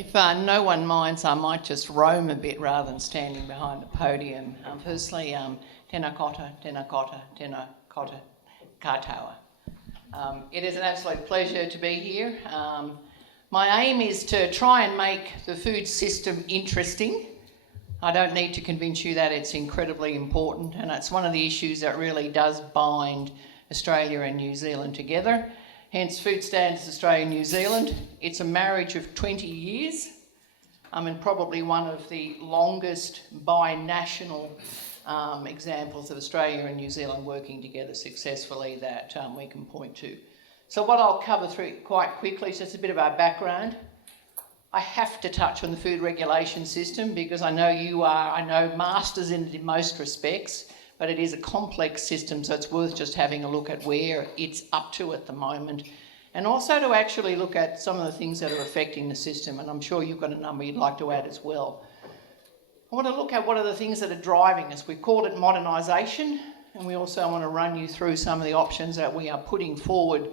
If no one minds, I might just roam a bit rather than standing behind the podium. Firstly, tēnā koutou, tēnā koutou, tēnā koutou katoa. It is an absolute pleasure to be here. My aim is to try and make the food system interesting. I don't need to convince you that it's incredibly important, and it's one of the issues that really does bind Australia and New Zealand together. Hence Food Standards Australia and New Zealand. It's a marriage of 20 years and probably one of the longest binational examples of Australia and New Zealand working together successfully that we can point to. So what I'll cover through quite quickly is just a bit of our background. I have to touch on the food regulation system because I know masters in it in most respects, but it is a complex system, so it's worth just having a look at where it's up to at the moment, and also to actually look at some of the things that are affecting the system, and I'm sure you've got a number you'd like to add as well. I want to look at what are the things that are driving us. We've called it modernisation, and we also want to run you through some of the options that we are putting forward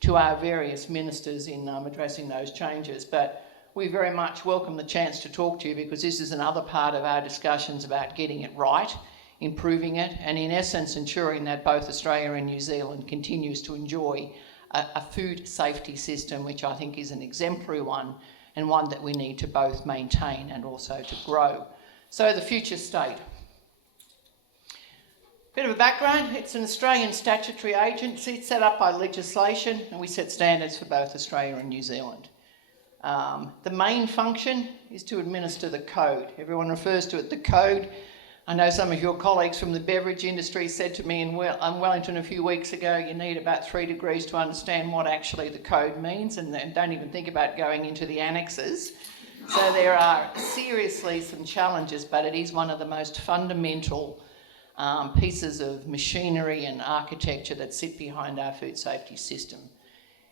to our various ministers in addressing those changes. But we very much welcome the chance to talk to you because this is another part of our discussions about getting it right, improving it, and in essence ensuring that both Australia and New Zealand continues to enjoy a food safety system, which I think is an exemplary one and one that we need to both maintain and also to grow. So the future state. Bit of a background, it's an Australian statutory agency set up by legislation, and we set standards for both Australia and New Zealand. The main function is to administer the code. Everyone refers to it the code. I know some of your colleagues from the beverage industry said to me in Wellington a few weeks ago, you need about 3 degrees to understand what actually the code means, and don't even think about going into the annexes. So there are seriously some challenges, but it is one of the most fundamental pieces of machinery and architecture that sit behind our food safety system.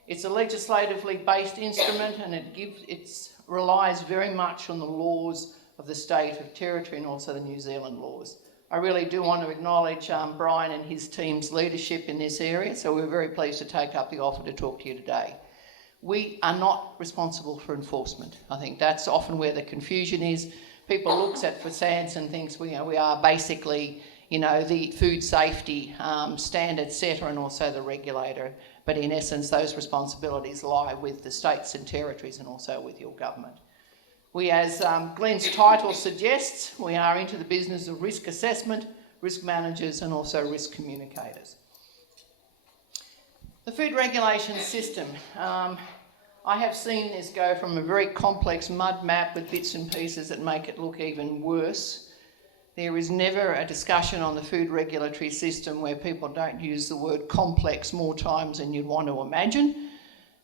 It's a legislatively based instrument, and it relies very much on the laws of the state, of territory, and also the New Zealand laws. I really do want to acknowledge Bryan and his team's leadership in this area, so we're very pleased to take up the offer to talk to you today. We are not responsible for enforcement. I think that's often where the confusion is. People look at FSANS and thinks we are basically the food safety standard setter and also the regulator, but in essence those responsibilities lie with the states and territories and also with your government. We, as Glen's title suggests, we are into the business of risk assessment, risk managers and also risk communicators. The food regulation system. I have seen this go from a very complex mud map with bits and pieces that make it look even worse. There is never a discussion on the food regulatory system where people don't use the word complex more times than you'd want to imagine.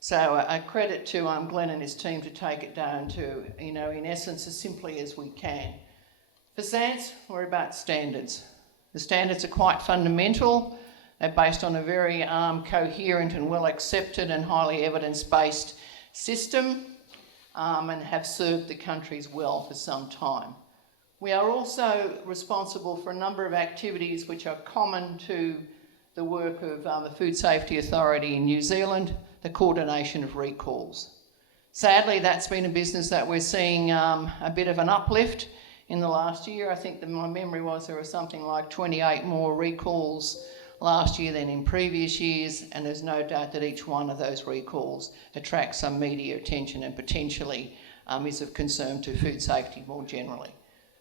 So a credit to Glen and his team to take it down to, in essence, as simply as we can. For SANS, we're about standards. The standards are quite fundamental. They're based on a very coherent and well accepted and highly evidence-based system and have served the countries well for some time. We are also responsible for a number of activities which are common to the work of the Food Safety Authority in New Zealand, the coordination of recalls. Sadly, that's been a business that we're seeing a bit of an uplift in the last year. I think that my memory was there were something like 28 more recalls last year than in previous years, and there's no doubt that each one of those recalls attracts some media attention and potentially is of concern to food safety more generally.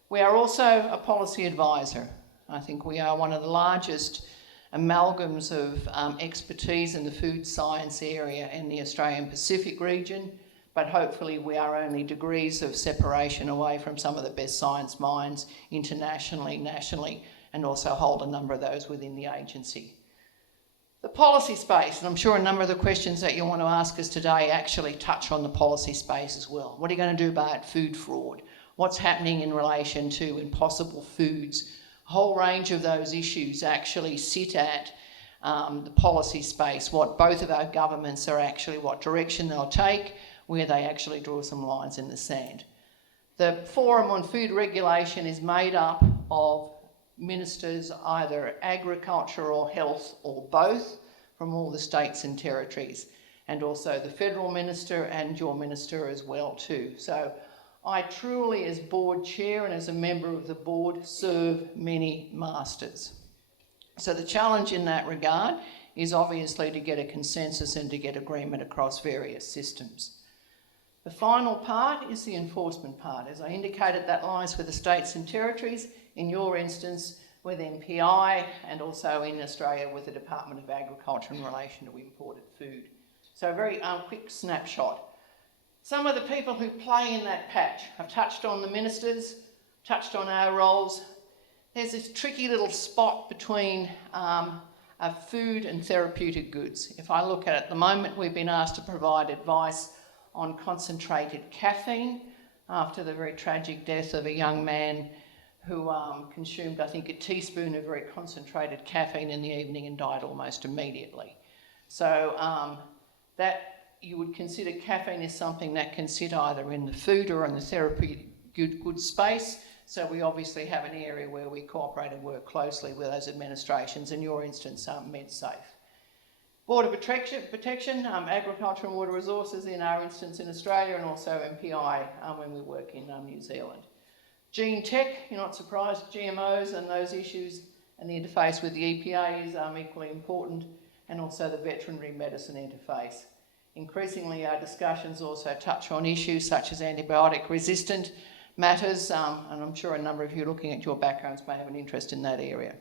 We are also a policy advisor. I think we are one of the largest amalgams of expertise in the food science area in the Australian Pacific region, but hopefully we are only degrees of separation away from some of the best science minds internationally, nationally, and also hold a number of those within the agency. The policy space, and I'm sure a number of the questions that you want to ask us today actually touch on the policy space as well. What are you going to do about food fraud? What's happening in relation to impossible foods? A whole range of those issues actually sit at the policy space, what both of our governments are actually, what direction they'll take, where they actually draw some lines in the sand. The Forum on Food Regulation is made up of ministers, either agriculture or health or both, from all the states and territories. and also the federal minister and your minister as well too. So I truly, as board chair and as a member of the board, serve many masters. So the challenge in that regard is obviously to get a consensus and to get agreement across various systems. The final part is the enforcement part. As I indicated, that lies with the states and territories, in your instance with MPI, and also in Australia with the Department of Agriculture in relation to imported food. So a very quick snapshot. Some of the people who play in that patch, I've touched on the ministers, touched on our roles. There's this tricky little spot between food and therapeutic goods. If I look at the moment, we've been asked to provide advice on concentrated caffeine after the very tragic death of a young man who consumed, I think, a teaspoon of very concentrated caffeine in the evening and died almost immediately. So that you would consider caffeine is something that can sit either in the food or in the therapeutic good space. So we obviously have an area where we cooperate and work closely with those administrations, in your instance, MedSafe. Border protection, agriculture and water resources in our instance in Australia, and also MPI when we work in New Zealand. Gene tech, you're not surprised, GMOs and those issues and the interface with the EPA is equally important, and also the veterinary medicine interface. Increasingly our discussions also touch on issues such as antibiotic resistant matters, and I'm sure a number of you looking at your backgrounds may have an interest in that area.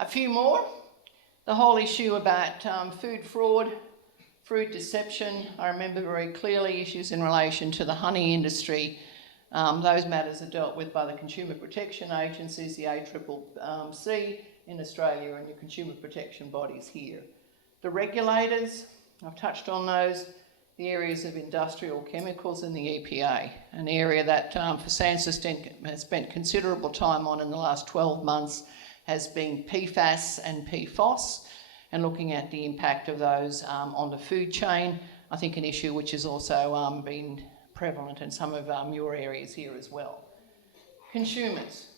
A few more. The whole issue about food fraud, food deception. I remember very clearly issues in relation to the honey industry. Those matters are dealt with by the consumer protection agencies, the ACCC in Australia, and your consumer protection bodies here. The regulators, I've touched on those. The areas of industrial chemicals and the EPA, an area that for SANS has spent considerable time on in the last 12 months, has been PFAS and PFOS, and looking at the impact of those on the food chain. I think an issue which has also been prevalent in some of your areas here as well. Consumers,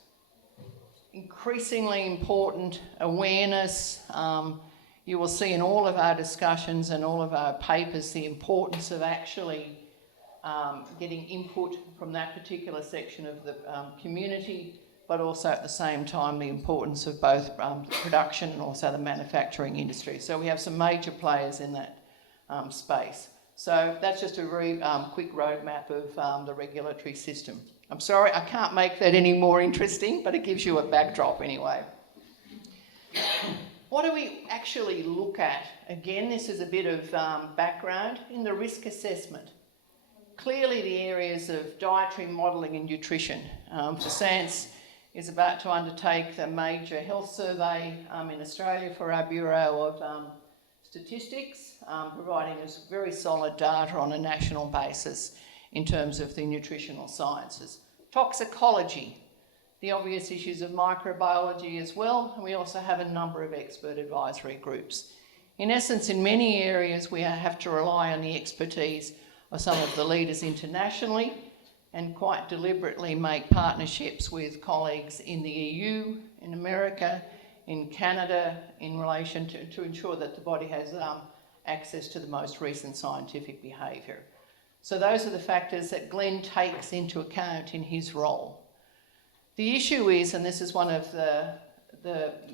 increasingly important awareness. You will see in all of our discussions and all of our papers the importance of actually getting input from that particular section of the community, but also at the same time the importance of both production and also the manufacturing industry. So we have some major players in that space. So that's just a very quick roadmap of the regulatory system. I'm sorry, I can't make that any more interesting, but it gives you a backdrop anyway. What do we actually look at? Again, this is a bit of background in the risk assessment. Clearly the areas of dietary modelling and nutrition. For SANS is about to undertake the major health survey in Australia for our Bureau of Statistics, providing us very solid data on a national basis in terms of the nutritional sciences. Toxicology, the obvious issues of microbiology as well, and we also have a number of expert advisory groups. In essence, in many areas we have to rely on the expertise of some of the leaders internationally, and quite deliberately make partnerships with colleagues in the EU, in America, in Canada, in relation to ensure that the body has access to the most recent scientific behaviour. So those are the factors that Glen takes into account in his role. The issue is, and this is one of the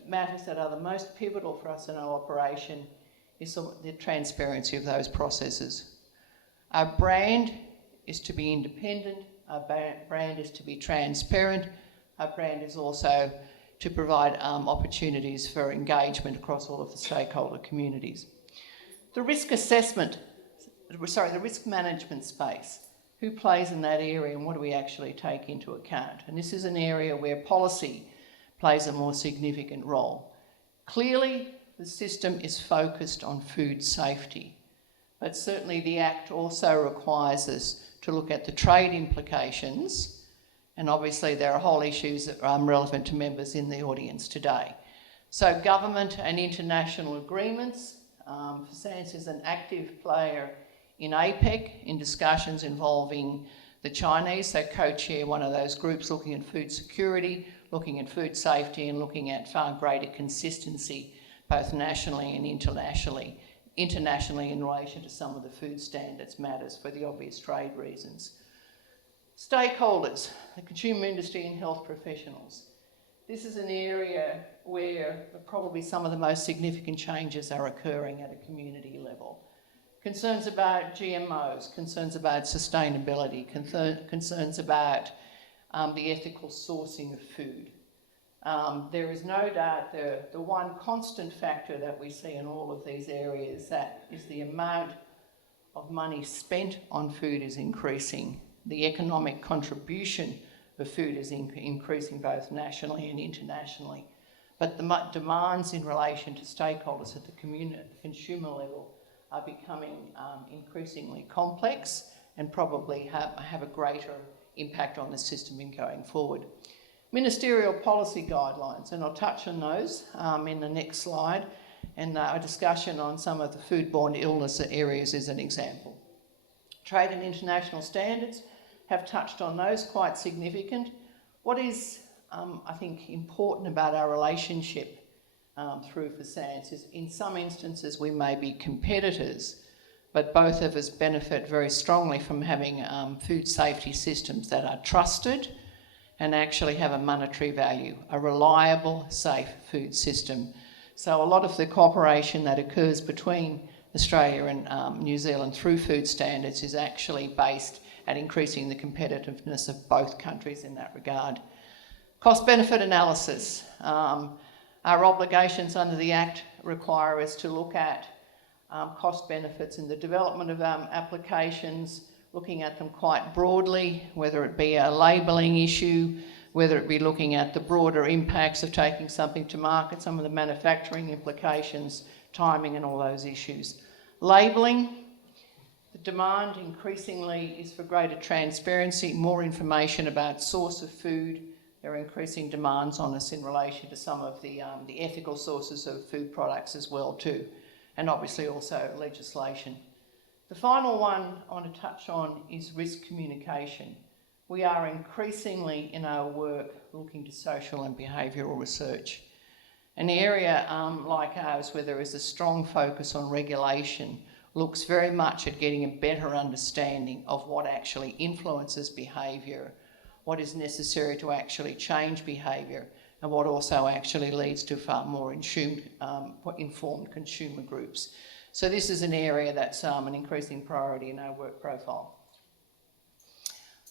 matters that are the most pivotal for us in our operation, is the transparency of those processes. Our brand is to be independent, our brand is to be transparent, our brand is also to provide opportunities for engagement across all of the stakeholder communities. The risk assessment, the risk management space. Who plays in that area and what do we actually take into account? And this is an area where policy plays a more significant role. Clearly, the system is focused on food safety, but certainly the Act also requires us to look at the trade implications, and obviously there are whole issues that are relevant to members in the audience today. So government and international agreements, SANS is an active player in APEC, in discussions involving the Chinese, so co-chair one of those groups looking at food security, looking at food safety, and looking at far greater consistency, both nationally and internationally, internationally in relation to some of the food standards matters for the obvious trade reasons. Stakeholders, the consumer industry and health professionals. This is an area where probably some of the most significant changes are occurring at a community level. Concerns about GMOs, concerns about sustainability, concerns about the ethical sourcing of food. There is no doubt the one constant factor that we see in all of these areas that is the amount of money spent on food is increasing. The economic contribution of food is increasing both nationally and internationally. But the demands in relation to stakeholders at the consumer level are becoming increasingly complex and probably have a greater impact on the system in going forward. Ministerial policy guidelines, and I'll touch on those in the next slide, and a discussion on some of the foodborne illness areas is an example. Trade and international standards have touched on those, quite significant. What is, I think, important about our relationship through FSANS is in some instances we may be competitors, but both of us benefit very strongly from having food safety systems that are trusted and actually have a monetary value, a reliable, safe food system. So a lot of the cooperation that occurs between Australia and New Zealand through food standards is actually based at increasing the competitiveness of both countries in that regard. Cost-benefit analysis. Our obligations under the Act require us to look at cost benefits in the development of applications, looking at them quite broadly, whether it be a labelling issue, whether it be looking at the broader impacts of taking something to market, some of the manufacturing implications, timing and all those issues. Labelling, the demand increasingly is for greater transparency, more information about source of food. There are increasing demands on us in relation to some of the ethical sources of food products as well too, and obviously also legislation. The final one I want to touch on is risk communication. We are increasingly in our work looking to social and behavioural research. An area like ours where there is a strong focus on regulation looks very much at getting a better understanding of what actually influences behaviour, what is necessary to actually change behaviour, and what also actually leads to far more informed consumer groups. So this is an area that's an increasing priority in our work profile.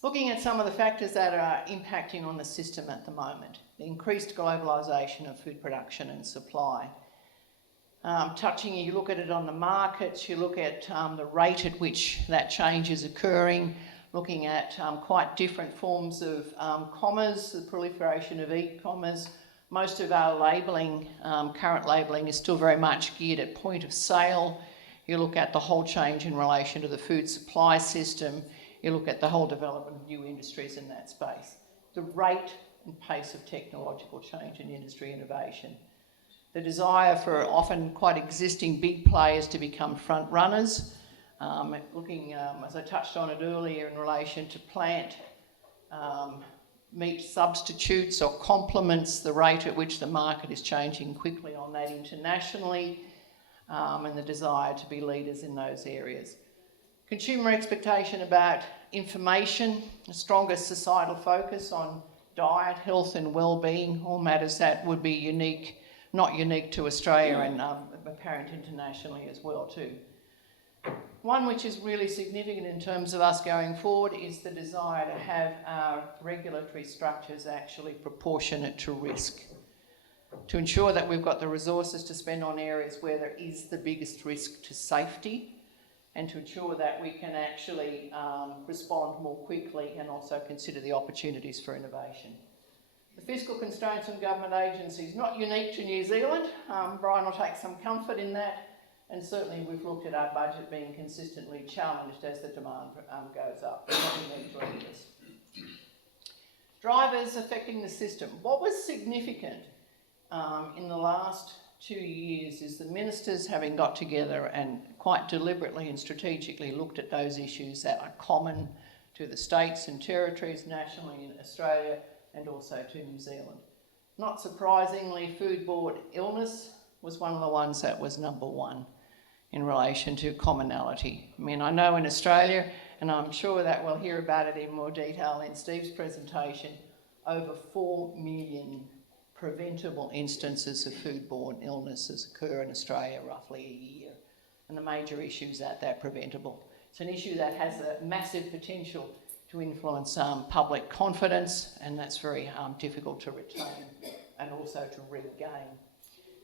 Looking at some of the factors that are impacting on the system at the moment, the increased globalisation of food production and supply. You look at it on the markets, you look at the rate at which that change is occurring, looking at quite different forms of commerce, the proliferation of e-commerce. Most of our labelling, current labelling, is still very much geared at point of sale. You look at the whole change in relation to the food supply system. You look at the whole development of new industries in that space. The rate and pace of technological change and industry innovation. The desire for often quite existing big players to become front runners. Looking, as I touched on it earlier, in relation to plant meat substitutes or complements, the rate at which the market is changing quickly on that internationally, and the desire to be leaders in those areas. Consumer expectation about information, a stronger societal focus on diet, health and well-being, all matters that would be unique, not unique to Australia and apparent internationally as well too. One which is really significant in terms of us going forward is the desire to have our regulatory structures actually proportionate to risk, to ensure that we've got the resources to spend on areas where there is the biggest risk to safety, and to ensure that we can actually respond more quickly and also consider the opportunities for innovation. The fiscal constraints on government agencies, not unique to New Zealand. Bryan will take some comfort in that. And certainly we've looked at our budget being consistently challenged as the demand goes up. Drivers affecting the system. What was significant in the last 2 years is the ministers having got together and quite deliberately and strategically looked at those issues that are common to the states and territories nationally in Australia and also to New Zealand. Not surprisingly, foodborne illness was one of the ones that was number one. in relation to commonality. I mean, I know in Australia, and I'm sure that we'll hear about it in more detail in Steve's presentation, over 4 million preventable instances of foodborne illnesses occur in Australia roughly a year. And the major issue is that they're preventable. It's an issue that has a massive potential to influence public confidence, and that's very difficult to retain and also to regain.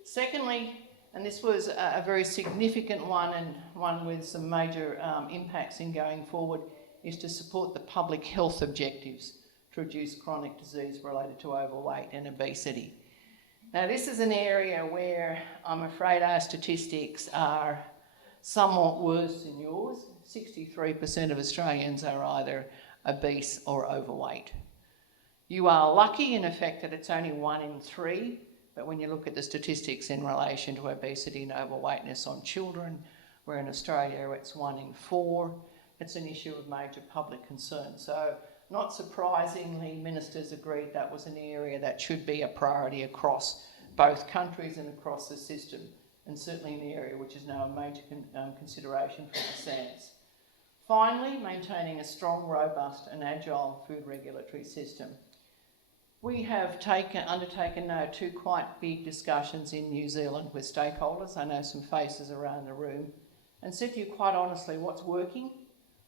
Secondly, and this was a very significant one and one with some major impacts in going forward, is to support the public health objectives to reduce chronic disease related to overweight and obesity. Now, this is an area where I'm afraid our statistics are somewhat worse than yours. 63% of Australians are either obese or overweight. You are lucky in effect that it's only 1 in 3, but when you look at the statistics in relation to obesity and overweightness on children, where in Australia it's 1 in 4, it's an issue of major public concern. So, not surprisingly, ministers agreed that was an area that should be a priority across both countries and across the system, and certainly an area which is now a major consideration for the SANS. Finally, maintaining a strong, robust and agile food regulatory system. We have undertaken now 2 quite big discussions in New Zealand with stakeholders. I know some faces around the room, and said to you quite honestly, what's working?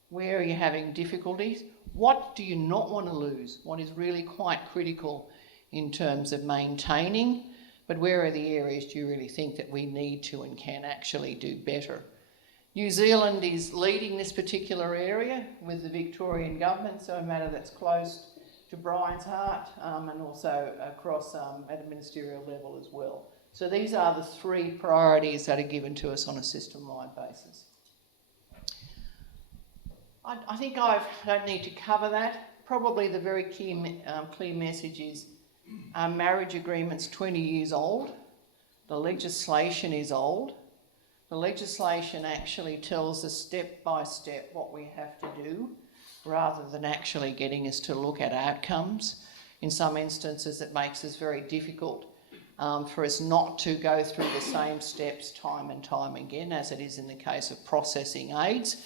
Where are you having difficulties? What do you not want to lose? What is really quite critical in terms of maintaining, but where are the areas do you really think that we need to and can actually do better? New Zealand is leading this particular area with the Victorian government, so a matter that's close to Bryan's heart, and also across at a ministerial level as well. So these are the 3 priorities that are given to us on a system-wide basis. I think I don't need to cover that. Probably the very key, clear message is our marriage agreement's 20 years old. The legislation is old. The legislation actually tells us step by step what we have to do, rather than actually getting us to look at outcomes. In some instances, it makes it very difficult for us not to go through the same steps time and time again, as it is in the case of processing aids.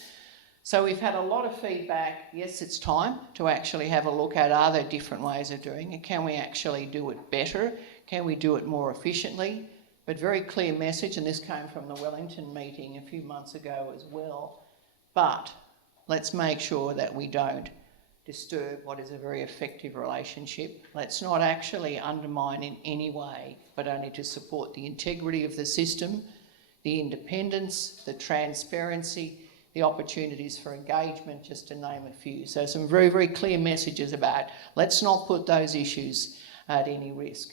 So we've had a lot of feedback. Yes, it's time to actually have a look at, are there different ways of doing it? Can we actually do it better? Can we do it more efficiently? But very clear message, and this came from the Wellington meeting a few months ago as well. But let's make sure that we don't disturb what is a very effective relationship. Let's not actually undermine in any way, but only to support the integrity of the system, the independence, the transparency, the opportunities for engagement, just to name a few. So some very, very clear messages about let's not put those issues at any risk.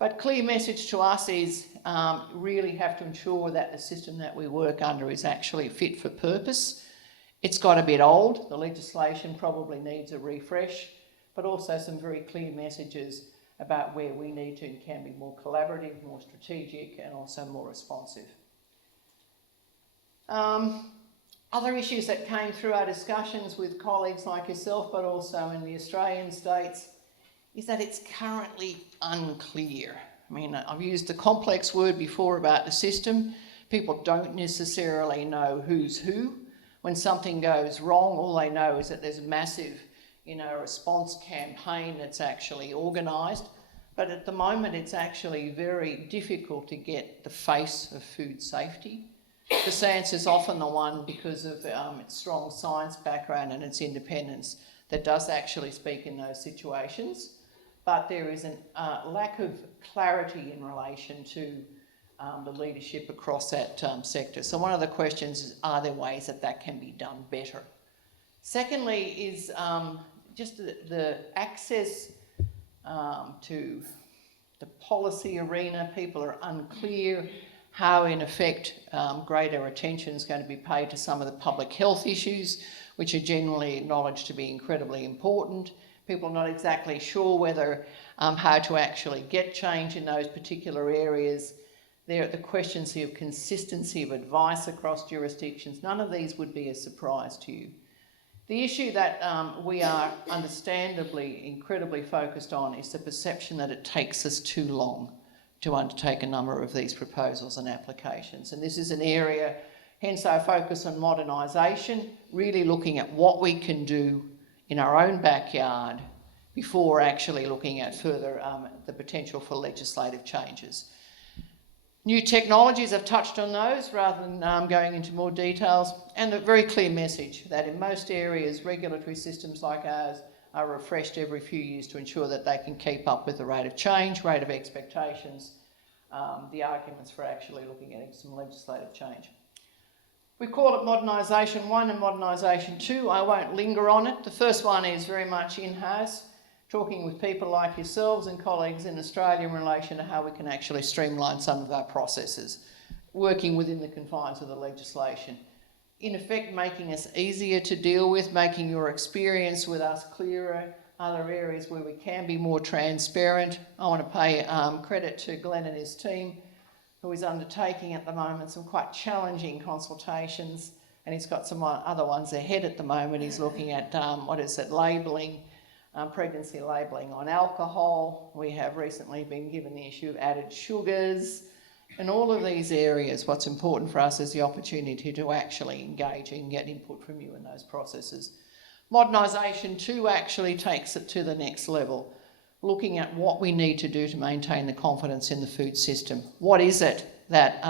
But clear message to us is really have to ensure that the system that we work under is actually fit for purpose. It's got a bit old. The legislation probably needs a refresh, but also some very clear messages about where we need to and can be more collaborative, more strategic, and also more responsive. Other issues that came through our discussions with colleagues like yourself, but also in the Australian states, is that it's currently unclear. I mean, I've used the complex word before about the system. People don't necessarily know who's who. When something goes wrong, all they know is that there's a massive, response campaign that's actually organised. But at the moment, it's actually very difficult to get the face of food safety. The SANS is often the one, because of its strong science background and its independence, that does actually speak in those situations. But there is a lack of clarity in relation to the leadership across that sector. So one of the questions is, are there ways that can be done better? Secondly is just the access to the policy arena. People are unclear how, in effect, greater attention is going to be paid to some of the public health issues, which are generally acknowledged to be incredibly important. People are not exactly sure whether how to actually get change in those particular areas. There are the questions of consistency of advice across jurisdictions. None of these would be a surprise to you. The issue that we are understandably incredibly focused on is the perception that it takes us too long to undertake a number of these proposals and applications. And this is an area Hence our focus on modernisation, really looking at what we can do in our own backyard before actually looking at further the potential for legislative changes. New technologies, I've touched on those rather than going into more details, and a very clear message that in most areas regulatory systems like ours are refreshed every few years to ensure that they can keep up with the rate of change, rate of expectations, the arguments for actually looking at some legislative change. We call it Modernisation 1 and Modernisation 2. I won't linger on it. The first one is very much in-house, talking with people like yourselves and colleagues in Australia in relation to how we can actually streamline some of our processes, working within the confines of the legislation. In effect, making us easier to deal with, making your experience with us clearer, other areas where we can be more transparent. I want to pay credit to Glen and his team, who is undertaking at the moment some quite challenging consultations, and he's got some other ones ahead at the moment. He's looking at, labelling, pregnancy labelling on alcohol. We have recently been given the issue of added sugars. In all of these areas, what's important for us is the opportunity to actually engage and get input from you in those processes. Modernisation 2 actually takes it to the next level, looking at what we need to do to maintain the confidence in the food system. What is it that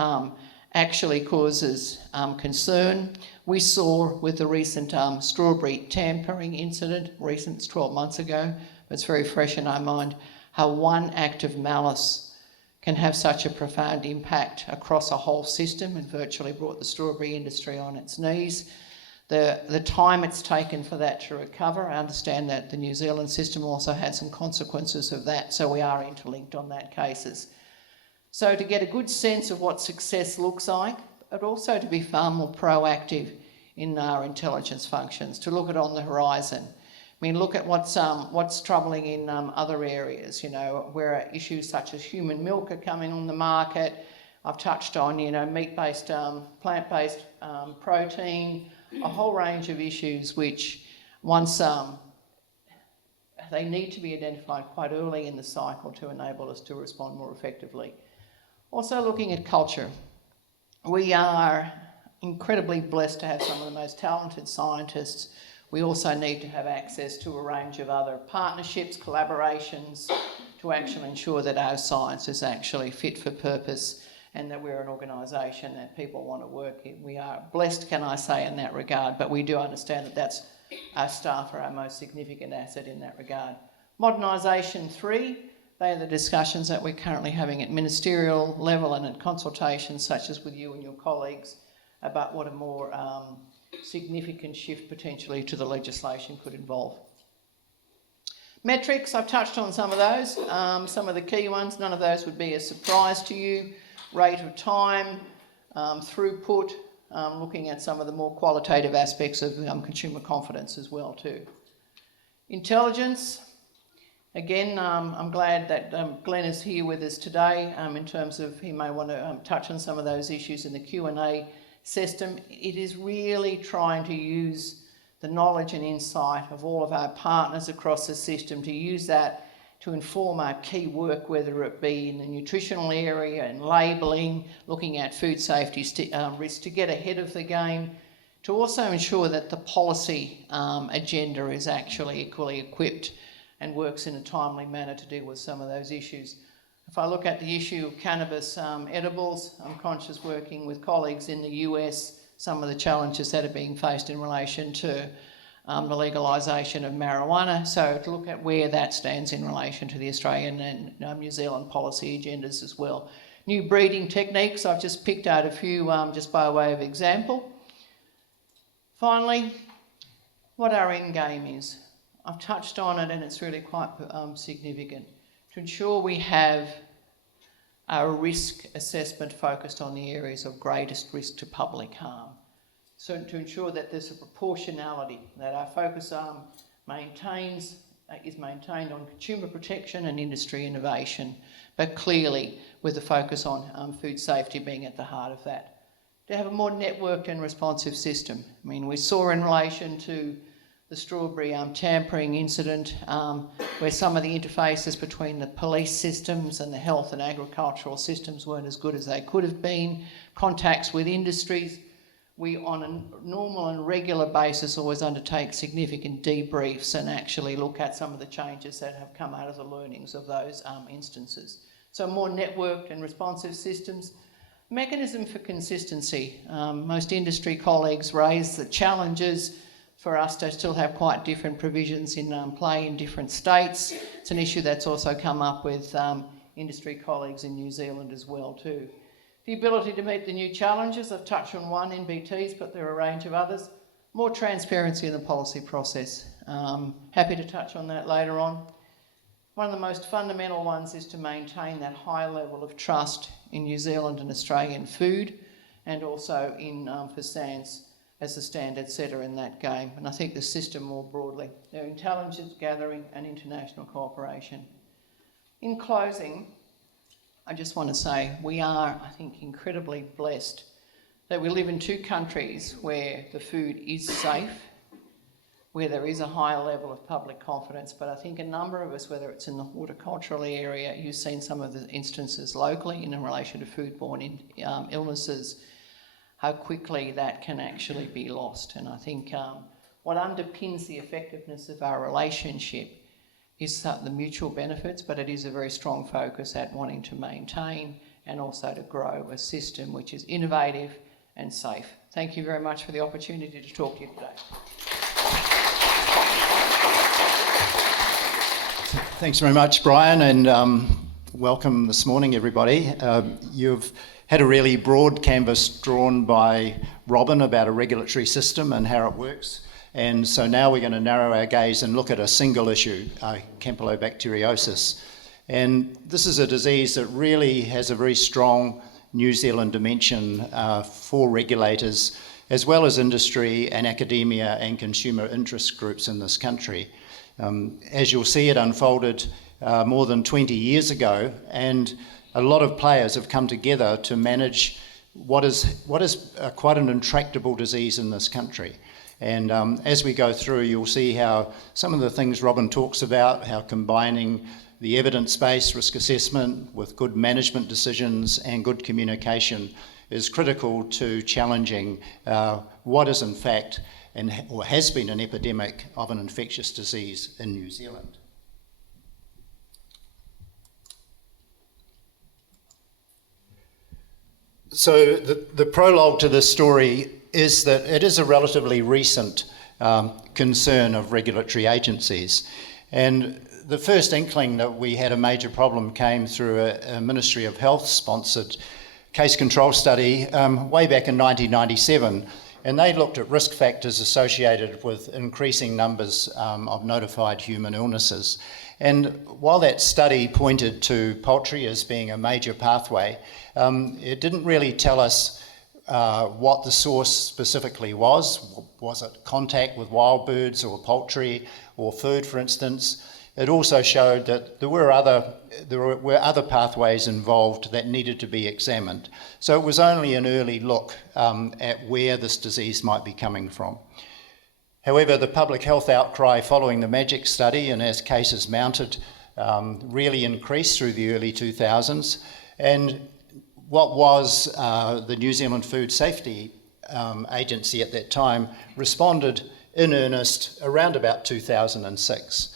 actually causes concern? We saw with the recent strawberry tampering incident, recent 12 months ago, but it's very fresh in our mind, how one act of malice can have such a profound impact across a whole system and virtually brought the strawberry industry on its knees. The time it's taken for that to recover, I understand that the New Zealand system also had some consequences of that, so we are interlinked on that cases. So to get a good sense of what success looks like, but also to be far more proactive in our intelligence functions, to look at on the horizon. I mean, look at what's troubling in other areas, where issues such as human milk are coming on the market. I've touched on, meat-based, plant-based protein, a whole range of issues which once they need to be identified quite early in the cycle to enable us to respond more effectively. Also looking at culture. We are incredibly blessed to have some of the most talented scientists. We also need to have access to a range of other partnerships, collaborations, to actually ensure that our science is actually fit for purpose and that we're an organisation that people want to work in. We are blessed, can I say, in that regard, but we do understand that our staff are our most significant asset in that regard. Modernisation 3, they are the discussions that we're currently having at ministerial level and at consultations such as with you and your colleagues about what a more significant shift potentially to the legislation could involve. Metrics, I've touched on some of those, some of the key ones. None of those would be a surprise to you. Rate of time, throughput, looking at some of the more qualitative aspects of consumer confidence as well too. Intelligence, again, I'm glad that Glen is here with us today in terms of he may want to touch on some of those issues in the Q&A system. It is really trying to use the knowledge and insight of all of our partners across the system to use that to inform our key work, whether it be in the nutritional area and labelling, looking at food safety risks, to get ahead of the game, to also ensure that the policy agenda is actually equally equipped and works in a timely manner to deal with some of those issues. If I look at the issue of cannabis edibles, I'm conscious working with colleagues in the US, some of the challenges that are being faced in relation to the legalisation of marijuana, so to look at where that stands in relation to the Australian and New Zealand policy agendas as well. New breeding techniques, I've just picked out a few just by way of example. Finally, what our end game is. I've touched on it and it's really quite significant. To ensure we have our risk assessment focused on the areas of greatest risk to public harm. So to ensure that there's a proportionality, that our focus is maintained on consumer protection and industry innovation, but clearly with a focus on food safety being at the heart of that. To have a more networked and responsive system. I mean, we saw in relation to the strawberry tampering incident where some of the interfaces between the police systems and the health and agricultural systems weren't as good as they could have been, contacts with industries. we on a normal and regular basis always undertake significant debriefs and actually look at some of the changes that have come out of the learnings of those instances. So more networked and responsive systems. Mechanism for consistency. Most industry colleagues raise the challenges for us to still have quite different provisions in play in different states. It's an issue that's also come up with industry colleagues in New Zealand as well too. The ability to meet the new challenges, I've touched on one, NBTs, but there are a range of others. More transparency in the policy process. Happy to touch on that later on. One of the most fundamental ones is to maintain that high level of trust in New Zealand and Australian food, and also in for SANS as the standard setter in that game. And I think the system more broadly. Their intelligence gathering and international cooperation. In closing, I just want to say we are, I think, incredibly blessed that we live in two countries where the food is safe, where there is a high level of public confidence. But I think a number of us, whether it's in the horticultural area, you've seen some of the instances locally in relation to foodborne illnesses, how quickly that can actually be lost. And I think what underpins the effectiveness of our relationship is the mutual benefits, but it is a very strong focus at wanting to maintain and also to grow a system which is innovative and safe. Thank you very much for the opportunity to talk to you today. Thanks very much, Bryan, and welcome this morning, everybody. You've had a really broad canvas drawn by Robyn about a regulatory system and how it works. And so now we're going to narrow our gaze and look at a single issue, Campylobacteriosis. And this is a disease that really has a very strong New Zealand dimension for regulators, as well as industry and academia and consumer interest groups in this country. As you'll see, it unfolded more than 20 years ago, and a lot of players have come together to manage what is quite an intractable disease in this country. And as we go through, you'll see how some of the things Robyn talks about, how combining the evidence-based risk assessment with good management decisions and good communication is critical to challenging what is in fact or has been an epidemic of an infectious disease in New Zealand. So the prologue to this story is that it is a relatively recent concern of regulatory agencies. And the first inkling that we had a major problem came through a Ministry of Health sponsored case control study way back in 1997. And they looked at risk factors associated with increasing numbers of notified human illnesses. And while that study pointed to poultry as being a major pathway, it didn't really tell us what the source specifically was. Was it contact with wild birds or poultry or food, for instance? It also showed that there were other pathways involved that needed to be examined. So it was only an early look at where this disease might be coming from. However, the public health outcry following the MAGIC study and as cases mounted really increased through the early 2000s. And what was the New Zealand Food Safety Agency at that time responded in earnest around about 2006.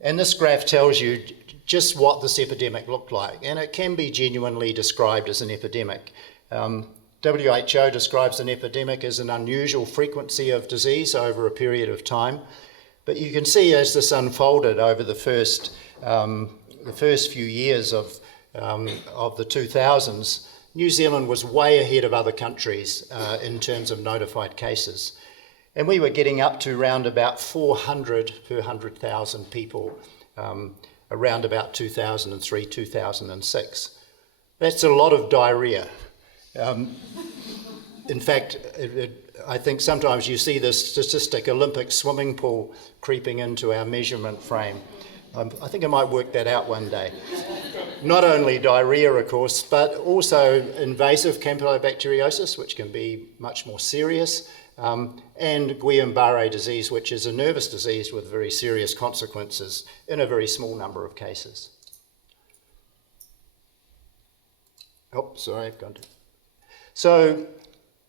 And this graph tells you just what this epidemic looked like, and it can be genuinely described as an epidemic. WHO describes an epidemic as an unusual frequency of disease over a period of time, but you can see as this unfolded over the first few years of the 2000s, New Zealand was way ahead of other countries in terms of notified cases. And we were getting up to around about 400 per 100,000 people around about 2003, 2006. That's a lot of diarrhea. In fact, I think sometimes you see this statistic, Olympic swimming pool, creeping into our measurement frame. I think I might work that out one day. Not only diarrhea, of course, but also invasive Campylobacteriosis, which can be much more serious, and Guillain-Barré disease, which is a nervous disease with very serious consequences in a very small number of cases. Oh, sorry, I've gone to... So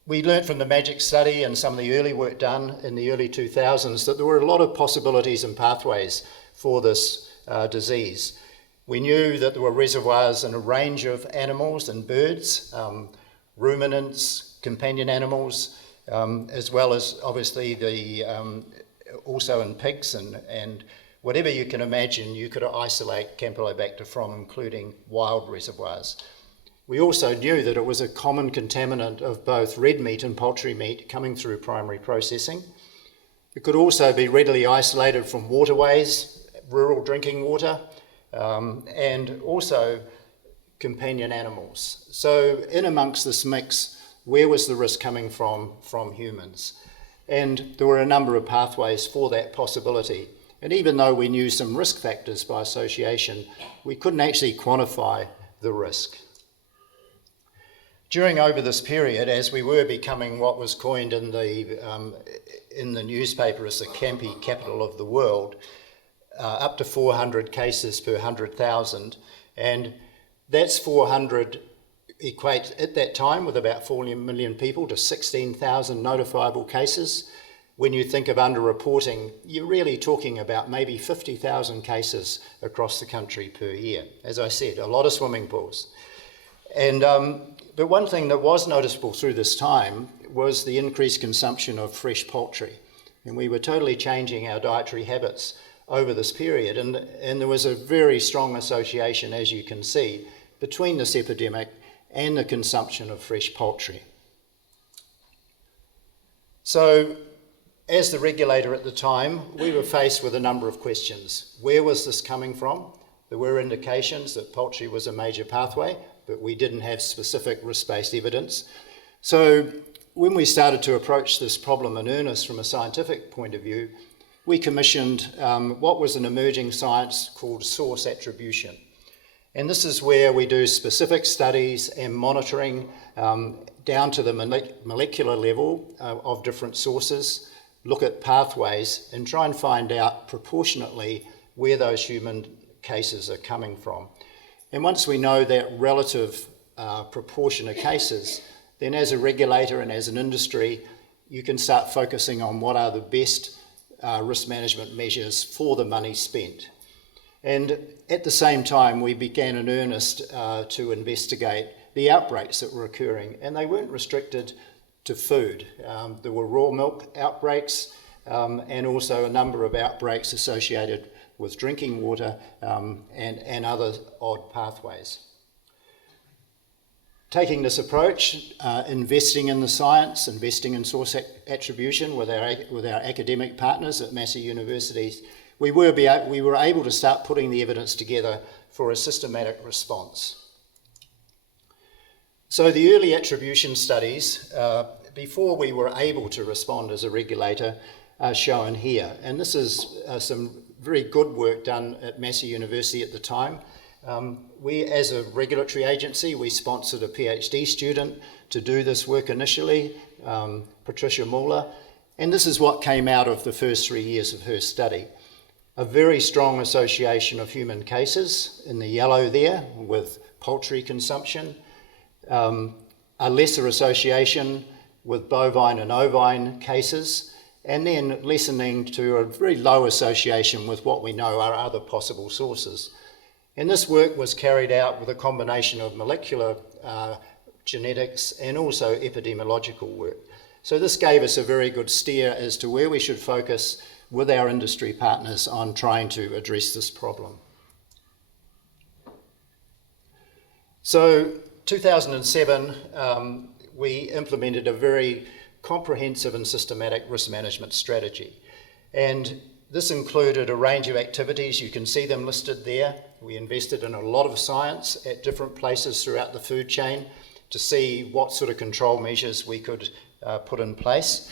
we learnt from the MAGIC study and some of the early work done in the early 2000s that there were a lot of possibilities and pathways for this disease. We knew that there were reservoirs in a range of animals and birds, ruminants, companion animals, as well as obviously also in pigs and whatever you can imagine you could isolate Campylobacter from, including wild reservoirs. We also knew that it was a common contaminant of both red meat and poultry meat coming through primary processing. It could also be readily isolated from waterways, rural drinking water, and also companion animals. So in amongst this mix, where was the risk coming from humans? And there were a number of pathways for that possibility. And even though we knew some risk factors by association, we couldn't actually quantify the risk. Over this period, as we were becoming what was coined in the newspaper as the Campy capital of the world, up to 400 cases per 100,000, and that's 400 equate at that time with about 40 million people to 16,000 notifiable cases. When you think of underreporting, you're really talking about maybe 50,000 cases across the country per year. As I said, a lot of swimming pools. And but one thing that was noticeable through this time was the increased consumption of fresh poultry. And we were totally changing our dietary habits over this period. And there was a very strong association, as you can see, between this epidemic and the consumption of fresh poultry. So, as the regulator at the time, we were faced with a number of questions. Where was this coming from? There were indications that poultry was a major pathway, but we didn't have specific risk-based evidence. So when we started to approach this problem in earnest from a scientific point of view, we commissioned what was an emerging science called source attribution. And this is where we do specific studies and monitoring down to the molecular level of different sources, look at pathways and try and find out proportionately where those human cases are coming from. And once we know that relative proportion of cases, then as a regulator and as an industry, you can start focusing on what are the best risk management measures for the money spent. And at the same time, we began in earnest to investigate the outbreaks that were occurring, and they weren't restricted to food. There were raw milk outbreaks and also a number of outbreaks associated with drinking water and other odd pathways. Taking this approach, investing in the science, investing in source attribution with our academic partners at Massey universities, we were able to start putting the evidence together for a systematic response. So the early attribution studies, before we were able to respond as a regulator, are shown here. And this is some very good work done at Massey University at the time. We, as a regulatory agency, we sponsored a PhD student to do this work initially, Patricia Muller, and this is what came out of the first 3 years of her study. A very strong association of human cases in the yellow there with poultry consumption, a lesser association with bovine and ovine cases, and then lessening to a very low association with what we know are other possible sources. And this work was carried out with a combination of molecular genetics and also epidemiological work. So this gave us a very good steer as to where we should focus with our industry partners on trying to address this problem. So 2007, we implemented a very comprehensive and systematic risk management strategy. And this included a range of activities. You can see them listed there. We invested in a lot of science at different places throughout the food chain to see what sort of control measures we could put in place.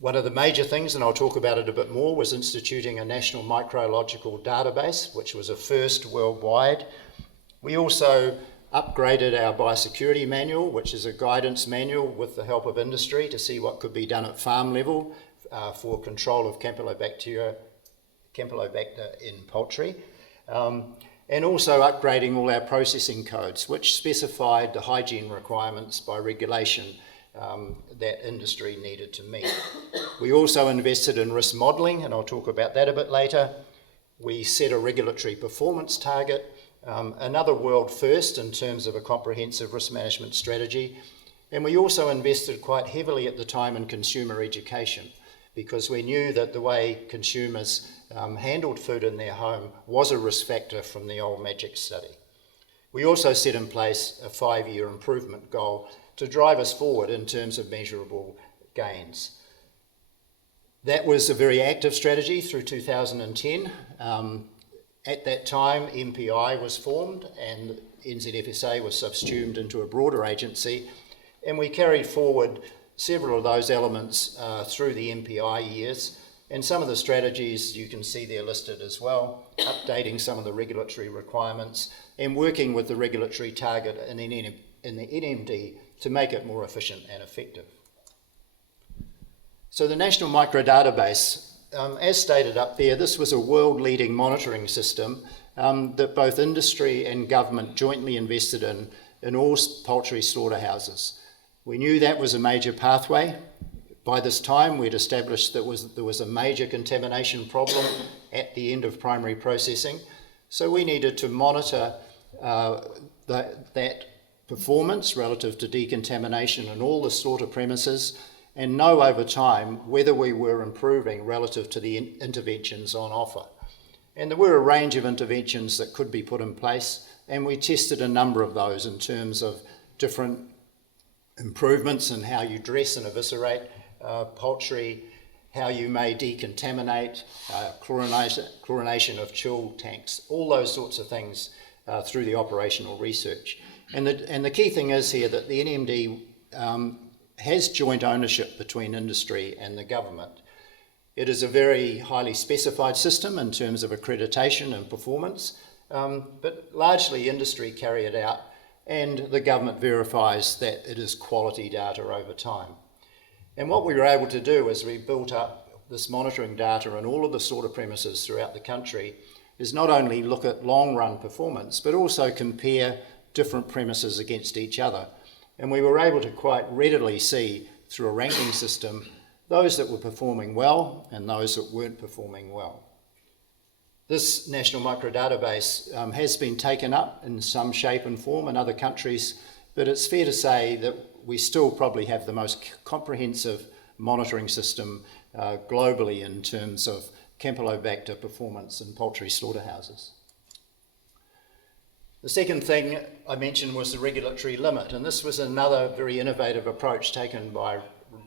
One of the major things, and I'll talk about it a bit more, was instituting a national microbiological database, which was a first worldwide. We also upgraded our biosecurity manual, which is a guidance manual with the help of industry to see what could be done at farm level for control of Campylobacter in poultry. And also upgrading all our processing codes, which specified the hygiene requirements by regulation that industry needed to meet. We also invested in risk modelling, and I'll talk about that a bit later. We set a regulatory performance target, another world first in terms of a comprehensive risk management strategy. And we also invested quite heavily at the time in consumer education, because we knew that the way consumers handled food in their home was a risk factor from the old Magic study. We also set in place a 5-year improvement goal to drive us forward in terms of measurable gains. That was a very active strategy through 2010. At that time, MPI was formed and NZFSA was subsumed into a broader agency, and we carried forward several of those elements through the MPI years, and some of the strategies you can see there listed as well, updating some of the regulatory requirements and working with the regulatory target in the NMD to make it more efficient and effective. So the National Microdatabase, as stated up there, this was a world-leading monitoring system that both industry and government jointly invested in all poultry slaughterhouses. We knew that was a major pathway. By this time, we'd established that there was a major contamination problem at the end of primary processing, so we needed to monitor that performance relative to decontamination in all the slaughter premises and know over time whether we were improving relative to the interventions on offer. And there were a range of interventions that could be put in place, and we tested a number of those in terms of different improvements in how you dress and eviscerate poultry, how you may decontaminate, chlorination of chill tanks, all those sorts of things through the operational research. And the key thing is here that the NMD has joint ownership between industry and the government. It is a very highly specified system in terms of accreditation and performance, but largely industry carry it out and the government verifies that it is quality data over time. And what we were able to do as we built up this monitoring data in all of the slaughter premises throughout the country is not only look at long-run performance, but also compare different premises against each other. And we were able to quite readily see through a ranking system those that were performing well and those that weren't performing well. This national microdatabase has been taken up in some shape and form in other countries, but it's fair to say that we still probably have the most comprehensive monitoring system globally in terms of Campylobacter performance in poultry slaughterhouses. The second thing I mentioned was the regulatory limit, and this was another very innovative approach taken by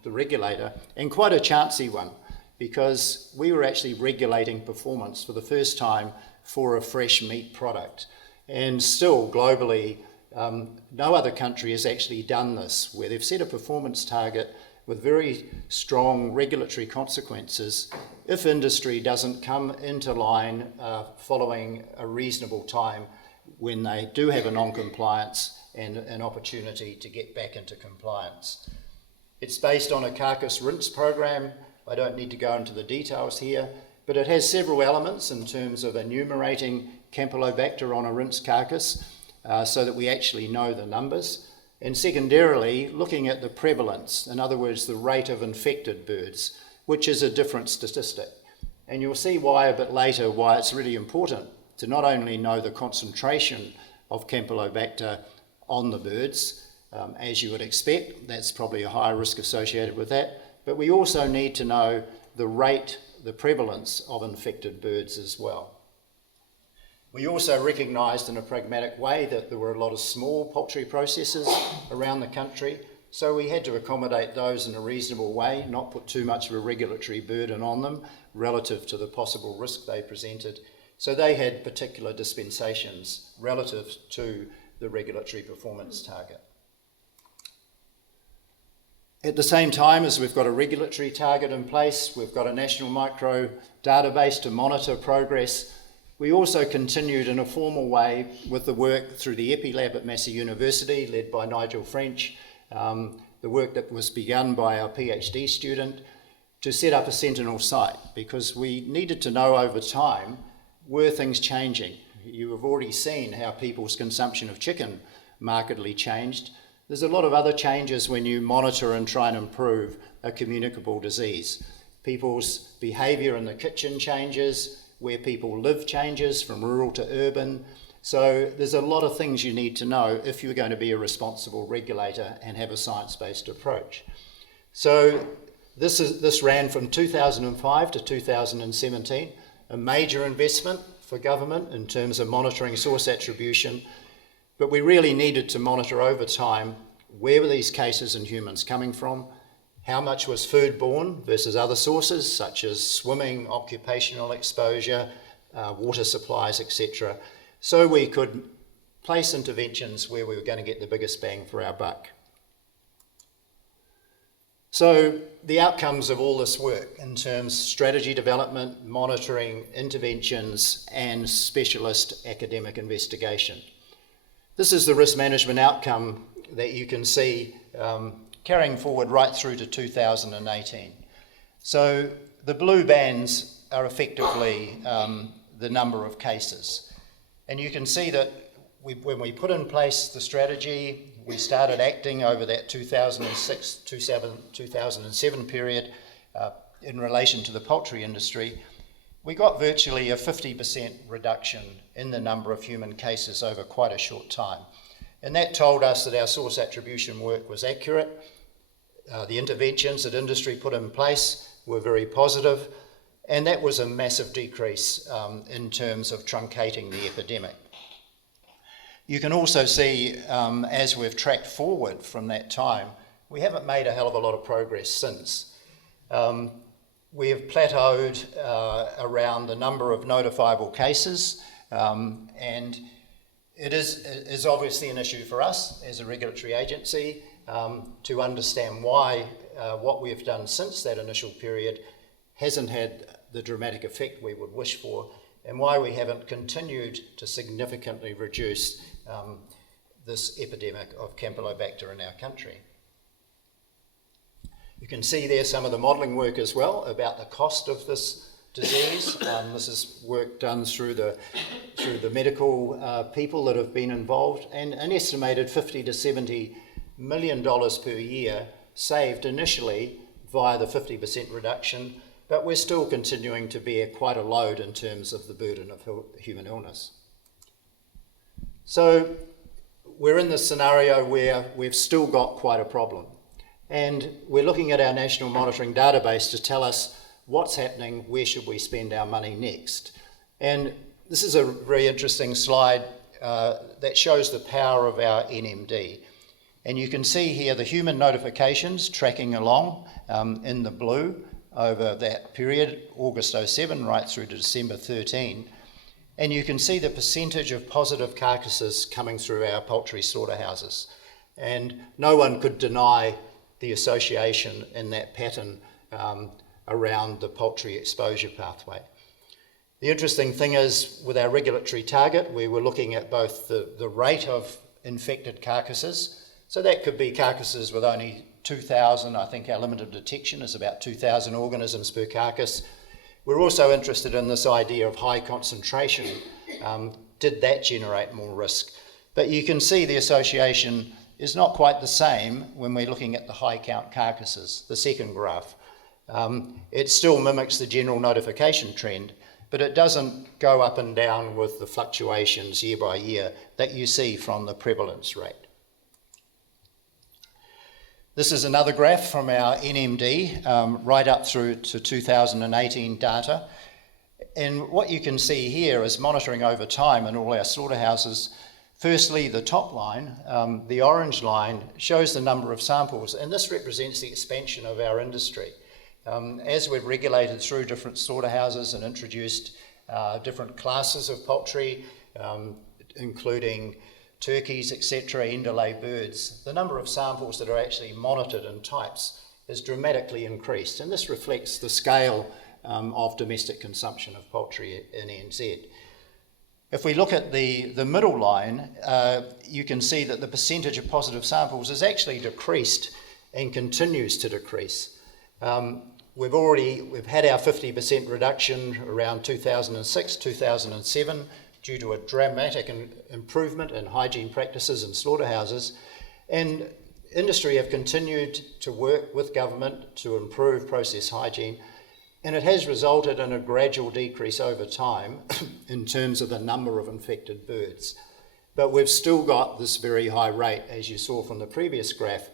the regulator, and quite a chancy one, because we were actually regulating performance for the first time for a fresh meat product. And still, globally, no other country has actually done this, where they've set a performance target with very strong regulatory consequences if industry doesn't come into line following a reasonable time when they do have a non-compliance and an opportunity to get back into compliance. It's based on a carcass rinse program. I don't need to go into the details here, but it has several elements in terms of enumerating Campylobacter on a rinse carcass so that we actually know the numbers. And secondarily, looking at the prevalence, in other words, the rate of infected birds, which is a different statistic. And you'll see why a bit later, why it's really important to not only know the concentration of Campylobacter on the birds, as you would expect, that's probably a higher risk associated with that, but we also need to know the rate, the prevalence of infected birds as well. We also recognised in a pragmatic way that there were a lot of small poultry processors around the country, so we had to accommodate those in a reasonable way, not put too much of a regulatory burden on them relative to the possible risk they presented. So they had particular dispensations relative to the regulatory performance target. At the same time as we've got a regulatory target in place, we've got a national micro database to monitor progress. We also continued in a formal way with the work through the EpiLab at Massey University, led by Nigel French, the work that was begun by our PhD student to set up a Sentinel site, because we needed to know over time, were things changing? You have already seen how people's consumption of chicken markedly changed. There's a lot of other changes when you monitor and try and improve a communicable disease. People's behaviour in the kitchen changes, where people live changes from rural to urban. So there's a lot of things you need to know if you're going to be a responsible regulator and have a science-based approach. So this ran from 2005 to 2017, a major investment for government in terms of monitoring source attribution, but we really needed to monitor over time where were these cases in humans coming from, how much was foodborne versus other sources such as swimming, occupational exposure, water supplies, etc., so we could place interventions where we were going to get the biggest bang for our buck. So the outcomes of all this work in terms of strategy development, monitoring, interventions, and specialist academic investigation. This is the risk management outcome that you can see carrying forward right through to 2018. So the blue bands are effectively the number of cases. And you can see that when we put in place the strategy, we started acting over that 2006-2007 period in relation to the poultry industry. We got virtually a 50% reduction in the number of human cases over quite a short time. And that told us that our source attribution work was accurate. The interventions that industry put in place were very positive, and that was a massive decrease in terms of truncating the epidemic. You can also see, as we've tracked forward from that time, we haven't made a hell of a lot of progress since. We have plateaued around the number of notifiable cases, and it is obviously an issue for us as a regulatory agency to understand why what we've done since that initial period hasn't had the dramatic effect we would wish for, and why we haven't continued to significantly reduce this epidemic of Campylobacter in our country. You can see there some of the modelling work as well about the cost of this disease. This is work done through the medical people that have been involved, and an estimated $50 to $70 million per year saved initially via the 50% reduction, but we're still continuing to bear quite a load in terms of the burden of human illness. So we're in this scenario where we've still got quite a problem, and we're looking at our national monitoring database to tell us what's happening, where should we spend our money next. And this is a very interesting slide that shows the power of our NMD. And you can see here the human notifications tracking along in the blue over that period, August 07 right through to December 13. And you can see the percentage of positive carcasses coming through our poultry slaughterhouses. And no one could deny the association in that pattern around the poultry exposure pathway. The interesting thing is, with our regulatory target, we were looking at both the rate of infected carcasses. So that could be carcasses with only 2,000, I think our limit of detection is about 2,000 organisms per carcass. We're also interested in this idea of high concentration. Did that generate more risk? But you can see the association is not quite the same when we're looking at the high count carcasses, the second graph. It still mimics the general notification trend, but it doesn't go up and down with the fluctuations year by year that you see from the prevalence rate. This is another graph from our NMD, right up through to 2018 data. And what you can see here is monitoring over time in all our slaughterhouses. Firstly, the top line, the orange line, shows the number of samples, and this represents the expansion of our industry. As we've regulated through different slaughterhouses and introduced different classes of poultry, including turkeys, etc., end-of-lay birds, the number of samples that are actually monitored in types has dramatically increased, and this reflects the scale of domestic consumption of poultry in NZ. If we look at the middle line, you can see that the percentage of positive samples has actually decreased and continues to decrease. We've had our 50% reduction around 2006, 2007, due to a dramatic improvement in hygiene practices in slaughterhouses. And industry have continued to work with government to improve process hygiene, and it has resulted in a gradual decrease over time in terms of the number of infected birds. But we've still got this very high rate, as you saw from the previous graph,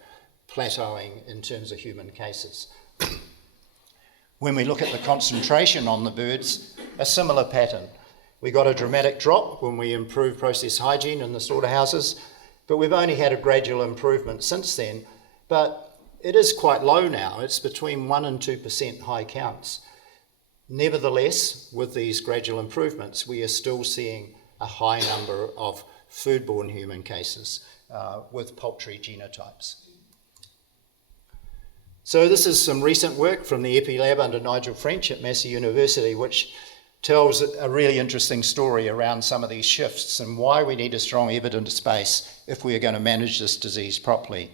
plateauing in terms of human cases. When we look at the concentration on the birds, a similar pattern. We got a dramatic drop when we improved process hygiene in the slaughterhouses, but we've only had a gradual improvement since then. But it is quite low now. It's between 1% and 2% high counts. Nevertheless, with these gradual improvements, we are still seeing a high number of foodborne human cases with poultry genotypes. So this is some recent work from the Epi Lab under Nigel French at Massey University, which tells a really interesting story around some of these shifts and why we need a strong evidence base if we are going to manage this disease properly.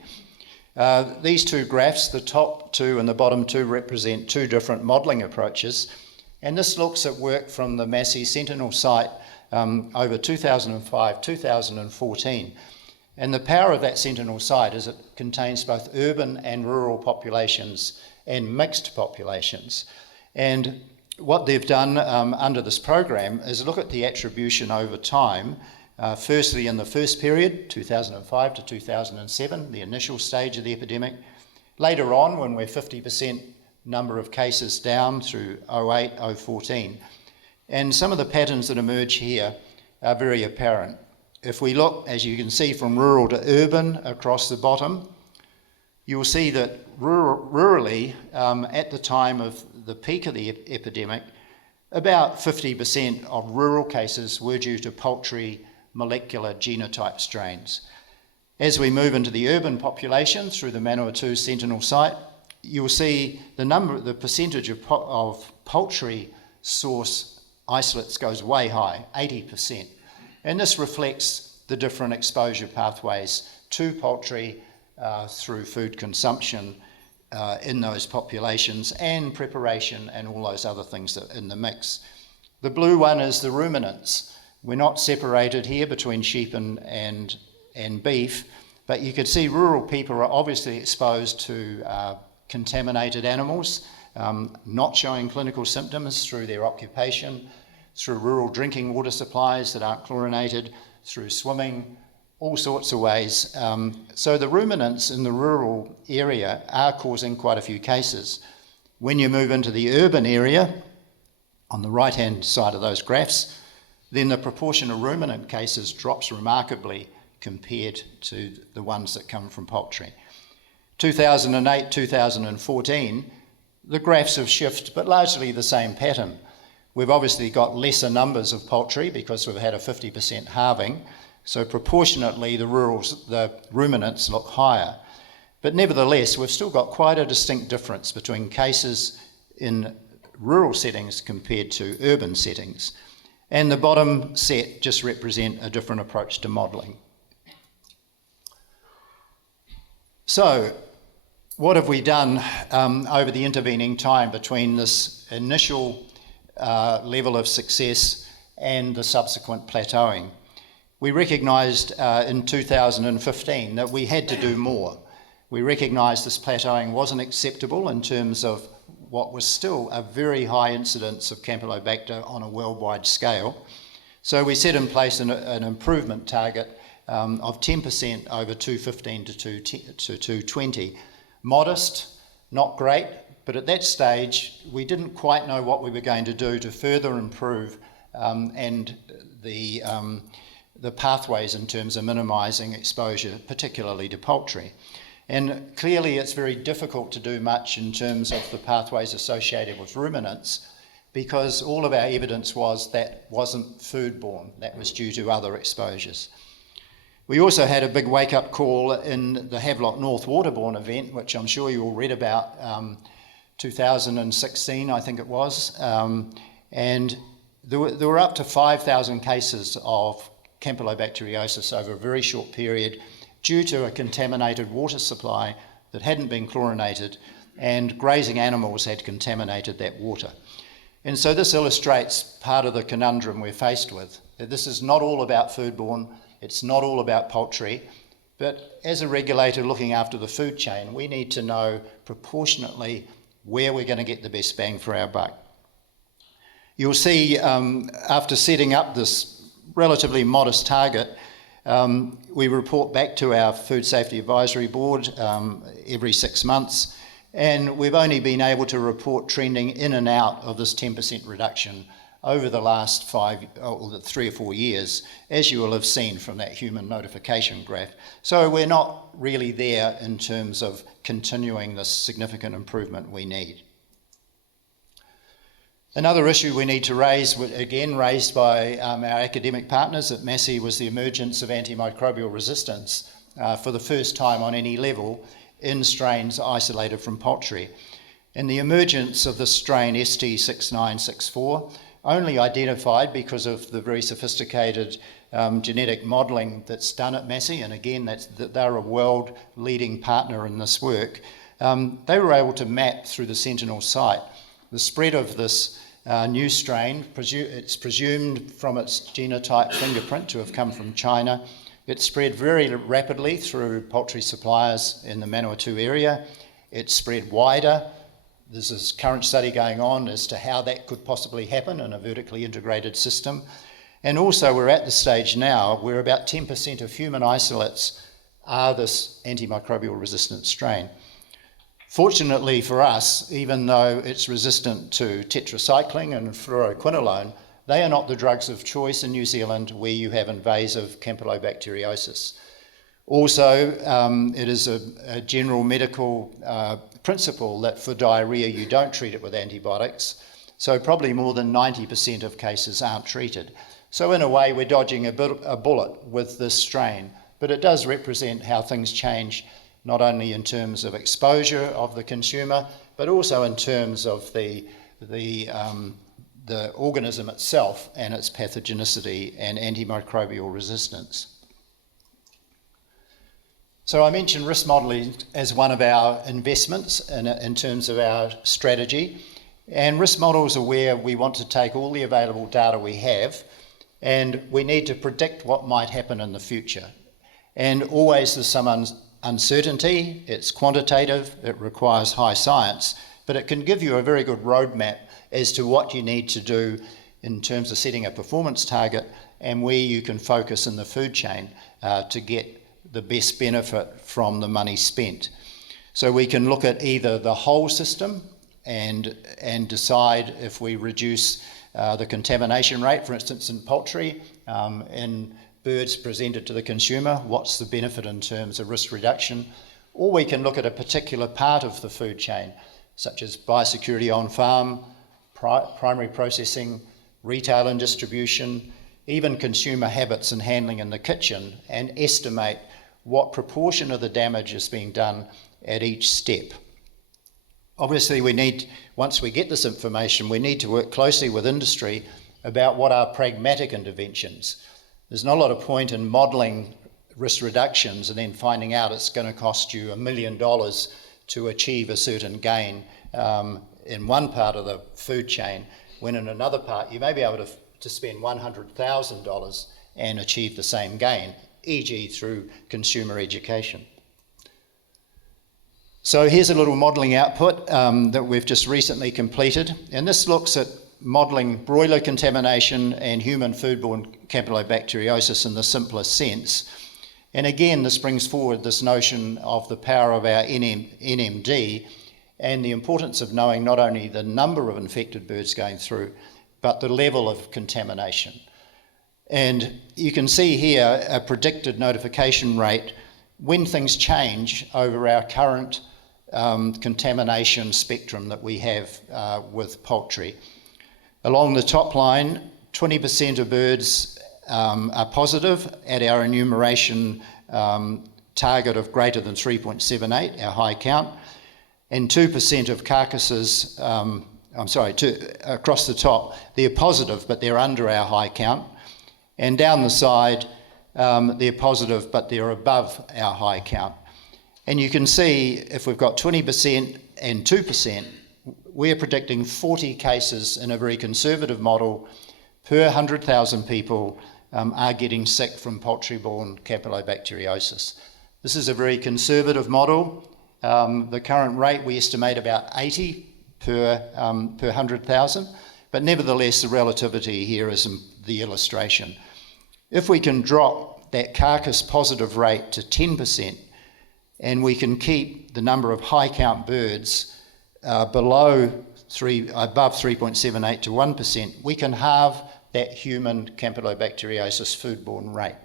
These two graphs, the top two and the bottom two, represent two different modelling approaches, and this looks at work from the Massey Sentinel site over 2005-2014. And the power of that Sentinel site is it contains both urban and rural populations and mixed populations. And what they've done under this program is look at the attribution over time, firstly in the first period, 2005 to 2007, the initial stage of the epidemic. Later on, when we're 50% number of cases down through 08, 014. And some of the patterns that emerge here are very apparent. If we look, as you can see, from rural to urban across the bottom, you'll see that rurally, at the time of the peak of the epidemic, about 50% of rural cases were due to poultry molecular genotype strains. As we move into the urban population through the Manawatu Sentinel site, you'll see the percentage of poultry source isolates goes way high, 80%. And this reflects the different exposure pathways to poultry through food consumption in those populations and preparation and all those other things that are in the mix. The blue one is the ruminants. We're not separated here between sheep and beef, but you can see rural people are obviously exposed to contaminated animals, not showing clinical symptoms through their occupation, through rural drinking water supplies that aren't chlorinated, through swimming, all sorts of ways. So the ruminants in the rural area are causing quite a few cases. When you move into the urban area, on the right-hand side of those graphs, then the proportion of ruminant cases drops remarkably compared to the ones that come from poultry. 2008, 2014, the graphs have shifted, but largely the same pattern. We've obviously got lesser numbers of poultry because we've had a 50% halving, so proportionately the ruminants look higher. But nevertheless, we've still got quite a distinct difference between cases in rural settings compared to urban settings. And the bottom set just represent a different approach to modelling. So, what have we done over the intervening time between this initial level of success and the subsequent plateauing? We recognised in 2015 that we had to do more. We recognised this plateauing wasn't acceptable in terms of what was still a very high incidence of Campylobacter on a worldwide scale. So we set in place an improvement target of 10% over 2015 to 2020. Modest, not great, but at that stage we didn't quite know what we were going to do to further improve and the pathways in terms of minimising exposure, particularly to poultry. And clearly it's very difficult to do much in terms of the pathways associated with ruminants because all of our evidence was that wasn't foodborne, that was due to other exposures. We also had a big wake-up call in the Havelock North waterborne event, which I'm sure you all read about, 2016 I think it was, and there were up to 5,000 cases of Campylobacteriosis over a very short period due to a contaminated water supply that hadn't been chlorinated, and grazing animals had contaminated that water. And so this illustrates part of the conundrum we're faced with. That this is not all about foodborne, it's not all about poultry. But as a regulator looking after the food chain, we need to know proportionately where we're going to get the best bang for our buck. You'll see after setting up this relatively modest target, we report back to our Food Safety Advisory Board every 6 months, and we've only been able to report trending in and out of this 10% reduction over the last 3 or 4 years, as you will have seen from that human notification graph. So we're not really there in terms of continuing this significant improvement we need. Another issue we need to raise, again raised by our academic partners at Massey, was the emergence of antimicrobial resistance for the first time on any level in strains isolated from poultry. And the emergence of the strain ST6964, only identified because of the very sophisticated genetic modelling that's done at Massey, and again, they're a world-leading partner in this work. They were able to map through the Sentinel site the spread of this new strain. It's presumed from its genotype fingerprint to have come from China. It spread very rapidly through poultry suppliers in the Manawatu area. It spread wider. There's this current study going on as to how that could possibly happen in a vertically integrated system. And also we're at the stage now where about 10% of human isolates are this antimicrobial resistant strain. Fortunately for us, even though it's resistant to tetracycline and fluoroquinolone, they are not the drugs of choice in New Zealand where you have invasive campylobacteriosis. Also, it is a general medical principle that for diarrhoea you don't treat it with antibiotics, so probably more than 90% of cases aren't treated. So in a way we're dodging a bullet with this strain, but it does represent how things change, not only in terms of exposure of the consumer, but also in terms of the organism itself and its pathogenicity and antimicrobial resistance. So I mentioned risk modelling as one of our investments in terms of our strategy, and risk models are where we want to take all the available data we have, and we need to predict what might happen in the future. And always there's some uncertainty. It's quantitative, it requires high science, but it can give you a very good roadmap as to what you need to do in terms of setting a performance target and where you can focus in the food chain to get the best benefit from the money spent. So we can look at either the whole system and decide if we reduce the contamination rate, for instance in poultry, in birds presented to the consumer, what's the benefit in terms of risk reduction? Or we can look at a particular part of the food chain, such as biosecurity on farm, primary processing, retail and distribution, even consumer habits and handling in the kitchen, and estimate what proportion of the damage is being done at each step. Obviously once we get this information, we need to work closely with industry about what are pragmatic interventions. There's not a lot of point in modelling risk reductions and then finding out it's going to cost you $1 million to achieve a certain gain in one part of the food chain, when in another part you may be able to spend $100,000 and achieve the same gain, e.g. through consumer education. So here's a little modelling output that we've just recently completed, and this looks at modelling broiler contamination and human foodborne campylobacteriosis in the simplest sense. And again, this brings forward this notion of the power of our NMD and the importance of knowing not only the number of infected birds going through, but the level of contamination. And you can see here a predicted notification rate when things change over our current contamination spectrum that we have with poultry. Along the top line, 20% of birds are positive at our enumeration target of greater than 3.78, our high count, and 2% of carcasses, across the top, they're positive but they're under our high count, and down the side they're positive but they're above our high count. And you can see if we've got 20% and 2%, we're predicting 40 cases in a very conservative model per 100,000 people are getting sick from poultry-borne campylobacteriosis. This is a very conservative model. The current rate, we estimate about 80 per 100,000, but nevertheless the relativity here is the illustration. If we can drop that carcass positive rate to 10%, and we can keep the number of high count birds above 3.78 to 1%, we can halve that human Campylobacteriosis foodborne rate.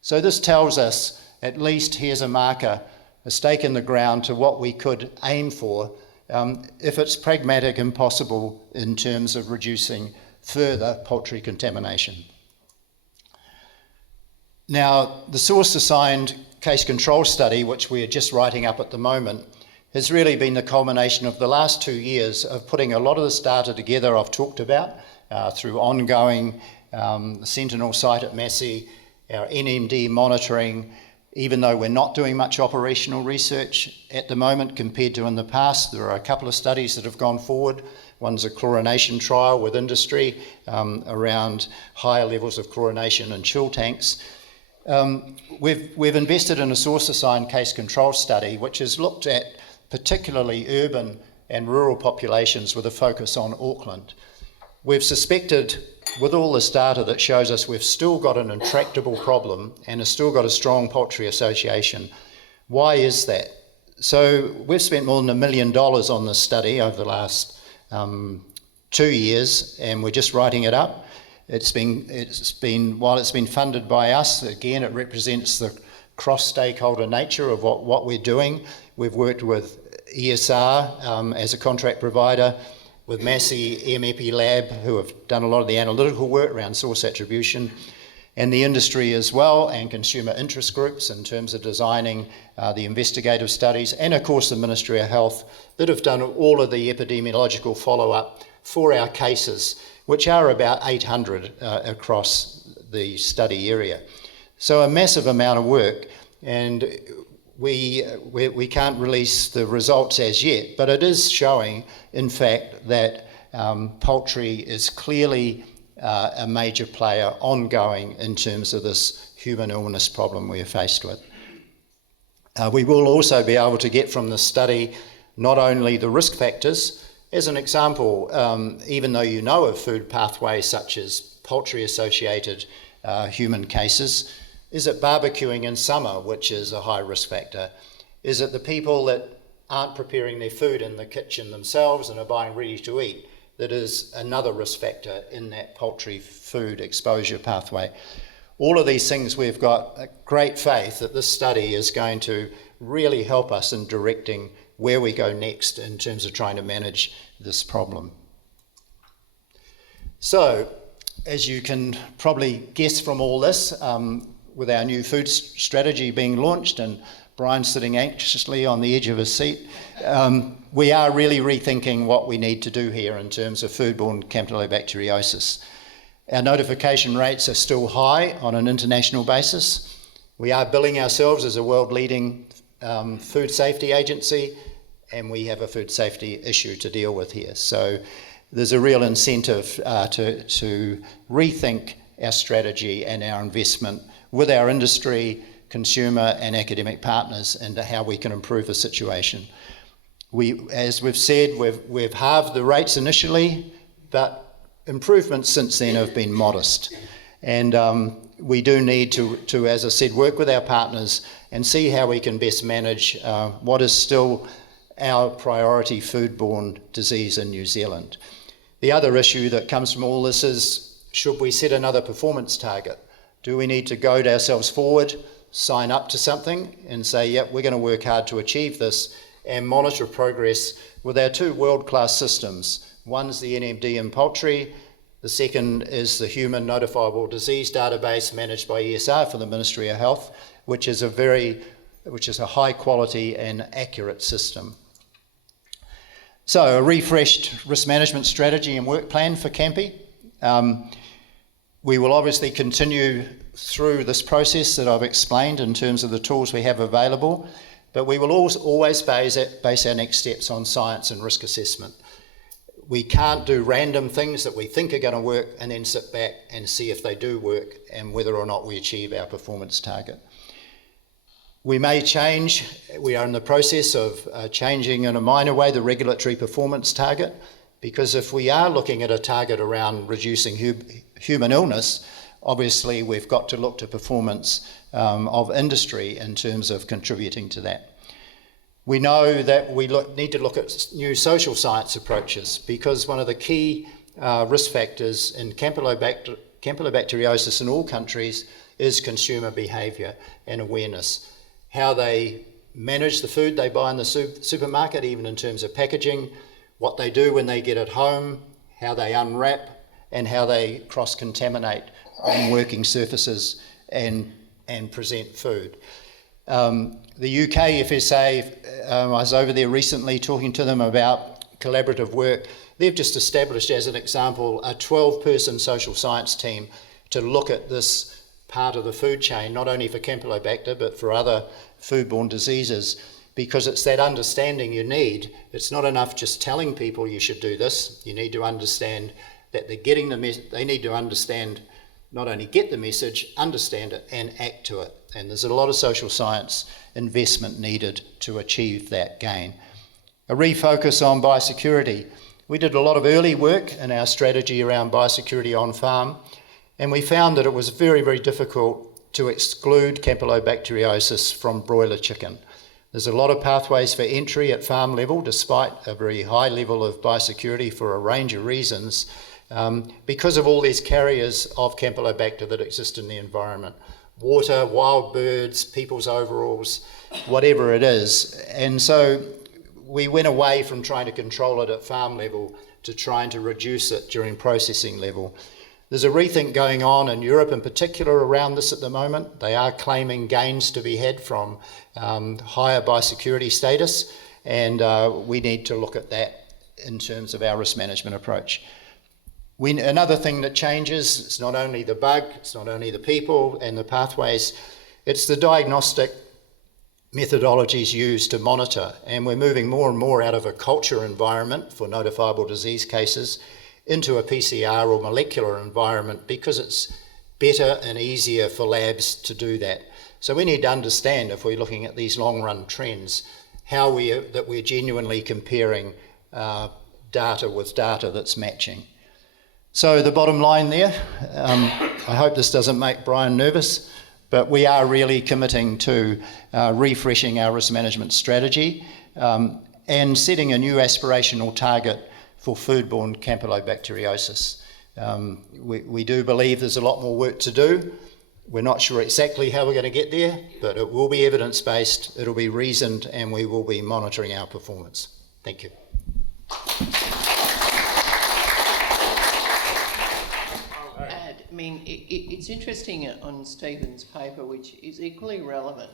So this tells us, at least here's a marker, a stake in the ground to what we could aim for if it's pragmatic and possible in terms of reducing further poultry contamination. Now, the source-assigned case control study, which we are just writing up at the moment, has really been the culmination of the last 2 years of putting a lot of this data together I've talked about through ongoing Sentinel site at Massey, our NMD monitoring. Even though we're not doing much operational research at the moment compared to in the past, there are a couple of studies that have gone forward. One's a chlorination trial with industry around higher levels of chlorination in chill tanks. We've invested in a source-assigned case control study which has looked at particularly urban and rural populations with a focus on Auckland. We've suspected, with all this data that shows us we've still got an intractable problem and have still got a strong poultry association. Why is that? So we've spent more than $1 million on this study over the last 2 years, and we're just writing it up. While it's been funded by us, again, it represents the cross-stakeholder nature of what we're doing. We've worked with ESR as a contract provider, with Massey MEP Lab, who have done a lot of the analytical work around source attribution, and the industry as well, and consumer interest groups in terms of designing the investigative studies, and of course the Ministry of Health that have done all of the epidemiological follow-up for our cases, which are about 800 across the study area. So a massive amount of work, and we can't release the results as yet, but it is showing, in fact, that poultry is clearly a major player ongoing in terms of this human illness problem we are faced with. We will also be able to get from the study not only the risk factors. As an example, even though you know of food pathways such as poultry-associated human cases, is it barbecuing in summer, which is a high risk factor? Is it the people that aren't preparing their food in the kitchen themselves and are buying ready to eat that is another risk factor in that poultry food exposure pathway? All of these things, we've got great faith that this study is going to really help us in directing where we go next in terms of trying to manage this problem. So, as you can probably guess from all this, with our new food strategy being launched and Bryan sitting anxiously on the edge of his seat, we are really rethinking what we need to do here in terms of foodborne Campylobacteriosis. Our notification rates are still high on an international basis. We are billing ourselves as a world-leading food safety agency, and we have a food safety issue to deal with here. So there's a real incentive to rethink our strategy and our investment with our industry, consumer and academic partners into how we can improve the situation. As we've said, we've halved the rates initially, but improvements since then have been modest. And we do need to, as I said, work with our partners and see how we can best manage what is still our priority foodborne disease in New Zealand. The other issue that comes from all this is, should we set another performance target? Do we need to goad ourselves forward, sign up to something and say, yep, we're going to work hard to achieve this and monitor progress with our two world-class systems? One's the NMD in poultry, the second is the Human Notifiable Disease Database managed by ESR for the Ministry of Health, which is a high quality and accurate system. So a refreshed risk management strategy and work plan for Campy. We will obviously continue through this process that I've explained in terms of the tools we have available, but we will always base our next steps on science and risk assessment. We can't do random things that we think are going to work and then sit back and see if they do work and whether or not we achieve our performance target. We may change, we are in the process of changing in a minor way the regulatory performance target, because if we are looking at a target around reducing human illness, obviously we've got to look to performance of industry in terms of contributing to that. We know that we need to look at new social science approaches, because one of the key risk factors in campylobacteriosis in all countries is consumer behaviour and awareness. How they manage the food they buy in the supermarket, even in terms of packaging, what they do when they get it home, how they unwrap, and how they cross-contaminate on working surfaces and present food. The UK FSA, I was over there recently talking to them about collaborative work. They've just established, as an example, a 12-person social science team to look at this part of the food chain, not only for Campylobacter, but for other foodborne diseases, because it's that understanding you need. It's not enough just telling people you should do this. You need to understand that they're getting they need to understand, not only get the message, understand it and act to it. And there's a lot of social science investment needed to achieve that gain. A refocus on biosecurity. We did a lot of early work in our strategy around biosecurity on farm, and we found that it was very, very difficult to exclude campylobacteriosis from broiler chicken. There's a lot of pathways for entry at farm level, despite a very high level of biosecurity for a range of reasons, because of all these carriers of Campylobacter that exist in the environment. Water, wild birds, people's overalls, whatever it is. And so we went away from trying to control it at farm level to trying to reduce it during processing level. There's a rethink going on in Europe in particular around this at the moment. They are claiming gains to be had from higher biosecurity status, and we need to look at that in terms of our risk management approach. Another thing that changes, it's not only the bug, it's not only the people and the pathways, it's the diagnostic methodologies used to monitor, and we're moving more and more out of a culture environment for notifiable disease cases into a PCR or molecular environment, because it's better and easier for labs to do that. So we need to understand, if we're looking at these long run trends, that we're genuinely comparing data with data that's matching. So the bottom line there, I hope this doesn't make Bryan nervous, but we are really committing to refreshing our risk management strategy and setting a new aspirational target for foodborne campylobacteriosis. We do believe there's a lot more work to do. We're not sure exactly how we're going to get there, but it will be evidence-based, it'll be reasoned, and we will be monitoring our performance. Thank you. I mean, it's interesting on Stephen's paper, which is equally relevant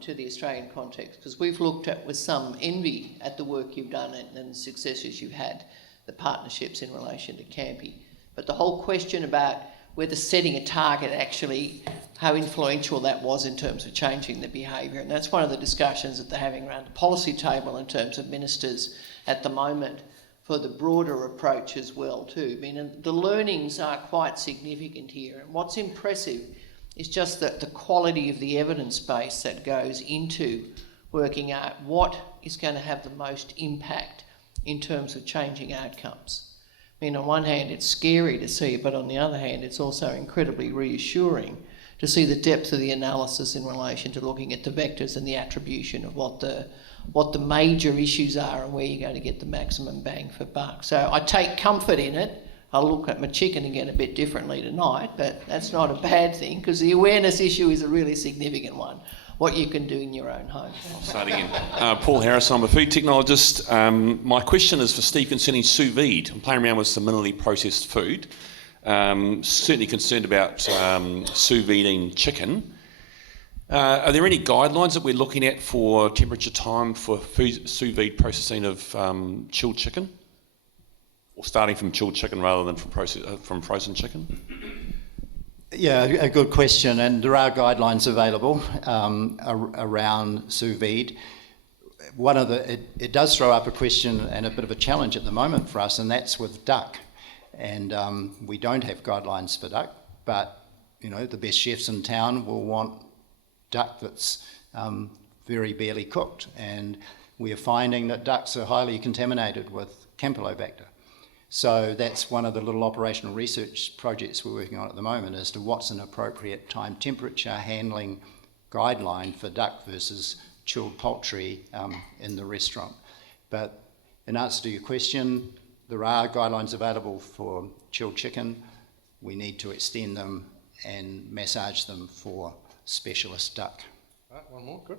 to the Australian context, because we've looked at with some envy at the work you've done and the successes you've had, the partnerships in relation to Campy. But the whole question about whether setting a target actually, how influential that was in terms of changing the behaviour, and that's one of the discussions that they're having around the policy table in terms of ministers at the moment for the broader approach as well too. I mean, the learnings are quite significant here, and what's impressive is just that the quality of the evidence base that goes into working out what is going to have the most impact in terms of changing outcomes. I mean, on one hand it's scary to see, but on the other hand it's also incredibly reassuring to see the depth of the analysis in relation to looking at the vectors and the attribution of what the major issues are and where you're going to get the maximum bang for buck. So I take comfort in it. I'll look at my chicken again a bit differently tonight, but that's not a bad thing, because the awareness issue is a really significant one, what you can do in your own home. I'll start again. Paul Harris, I'm a food technologist. My question is for Steve concerning sous vide. I'm playing around with some minimally processed food. Certainly concerned about sous videing chicken. Are there any guidelines that we're looking at for temperature time for sous vide processing of chilled chicken? Or starting from chilled chicken rather than from frozen chicken? Yeah, a good question, and there are guidelines available around sous vide. It does throw up a question and a bit of a challenge at the moment for us, and that's with duck. And we don't have guidelines for duck, but the best chefs in town will want duck that's very barely cooked, and we are finding that ducks are highly contaminated with Campylobacter. So that's one of the little operational research projects we're working on at the moment, as to what's an appropriate time temperature handling guideline for duck versus chilled poultry in the restaurant. But in answer to your question, there are guidelines available for chilled chicken. We need to extend them and massage them for specialist duck. Right, one more, good.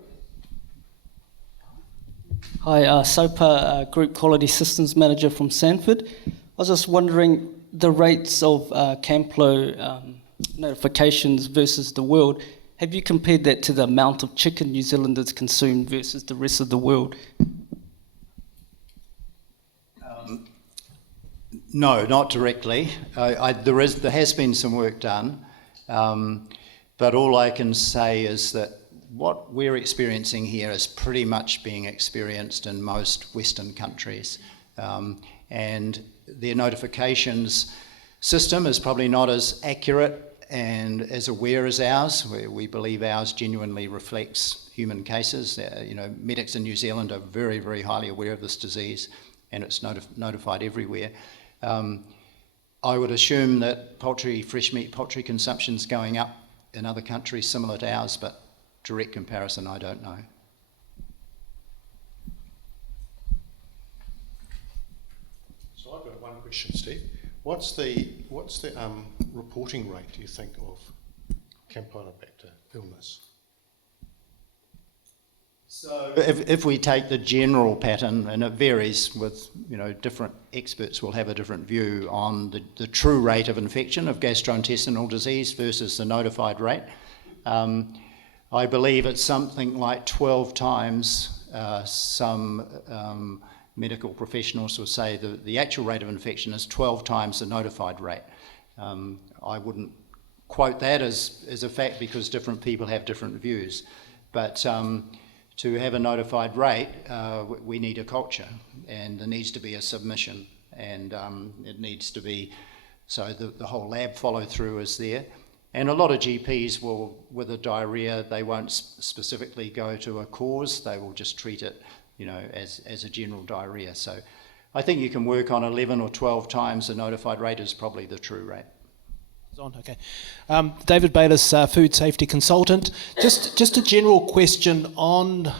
Hi, Sopa, Group Quality Systems Manager from Sanford. I was just wondering the rates of Camplo notifications versus the world. Have you compared that to the amount of chicken New Zealanders consume versus the rest of the world? No, not directly. There has been some work done, but all I can say is that what we're experiencing here is pretty much being experienced in most Western countries, and their notifications system is probably not as accurate and as aware as ours. We believe ours genuinely reflects human cases. Medics in New Zealand are very, very highly aware of this disease, and it's notified everywhere. I would assume that fresh meat poultry consumption is going up in other countries similar to ours, but direct comparison, I don't know. So I've got one question, Steve. What's the reporting rate, do you think, of Campylobacter illness? So if we take the general pattern, and it varies with, different experts will have a different view on the true rate of infection of gastrointestinal disease versus the notified rate. I believe it's something like 12 times. Some medical professionals will say the actual rate of infection is 12 times the notified rate. I wouldn't quote that as a fact because different people have different views. But to have a notified rate, we need a culture, and there needs to be a submission, and it needs to be, so the whole lab follow through is there. And a lot of GPs will, with a diarrhea, they won't specifically go to a cause, they will just treat it, as a general diarrhea. So I think you can work on 11 or 12 times the notified rate is probably the true rate. Okay. David Bayliss, food safety consultant. Just a general question on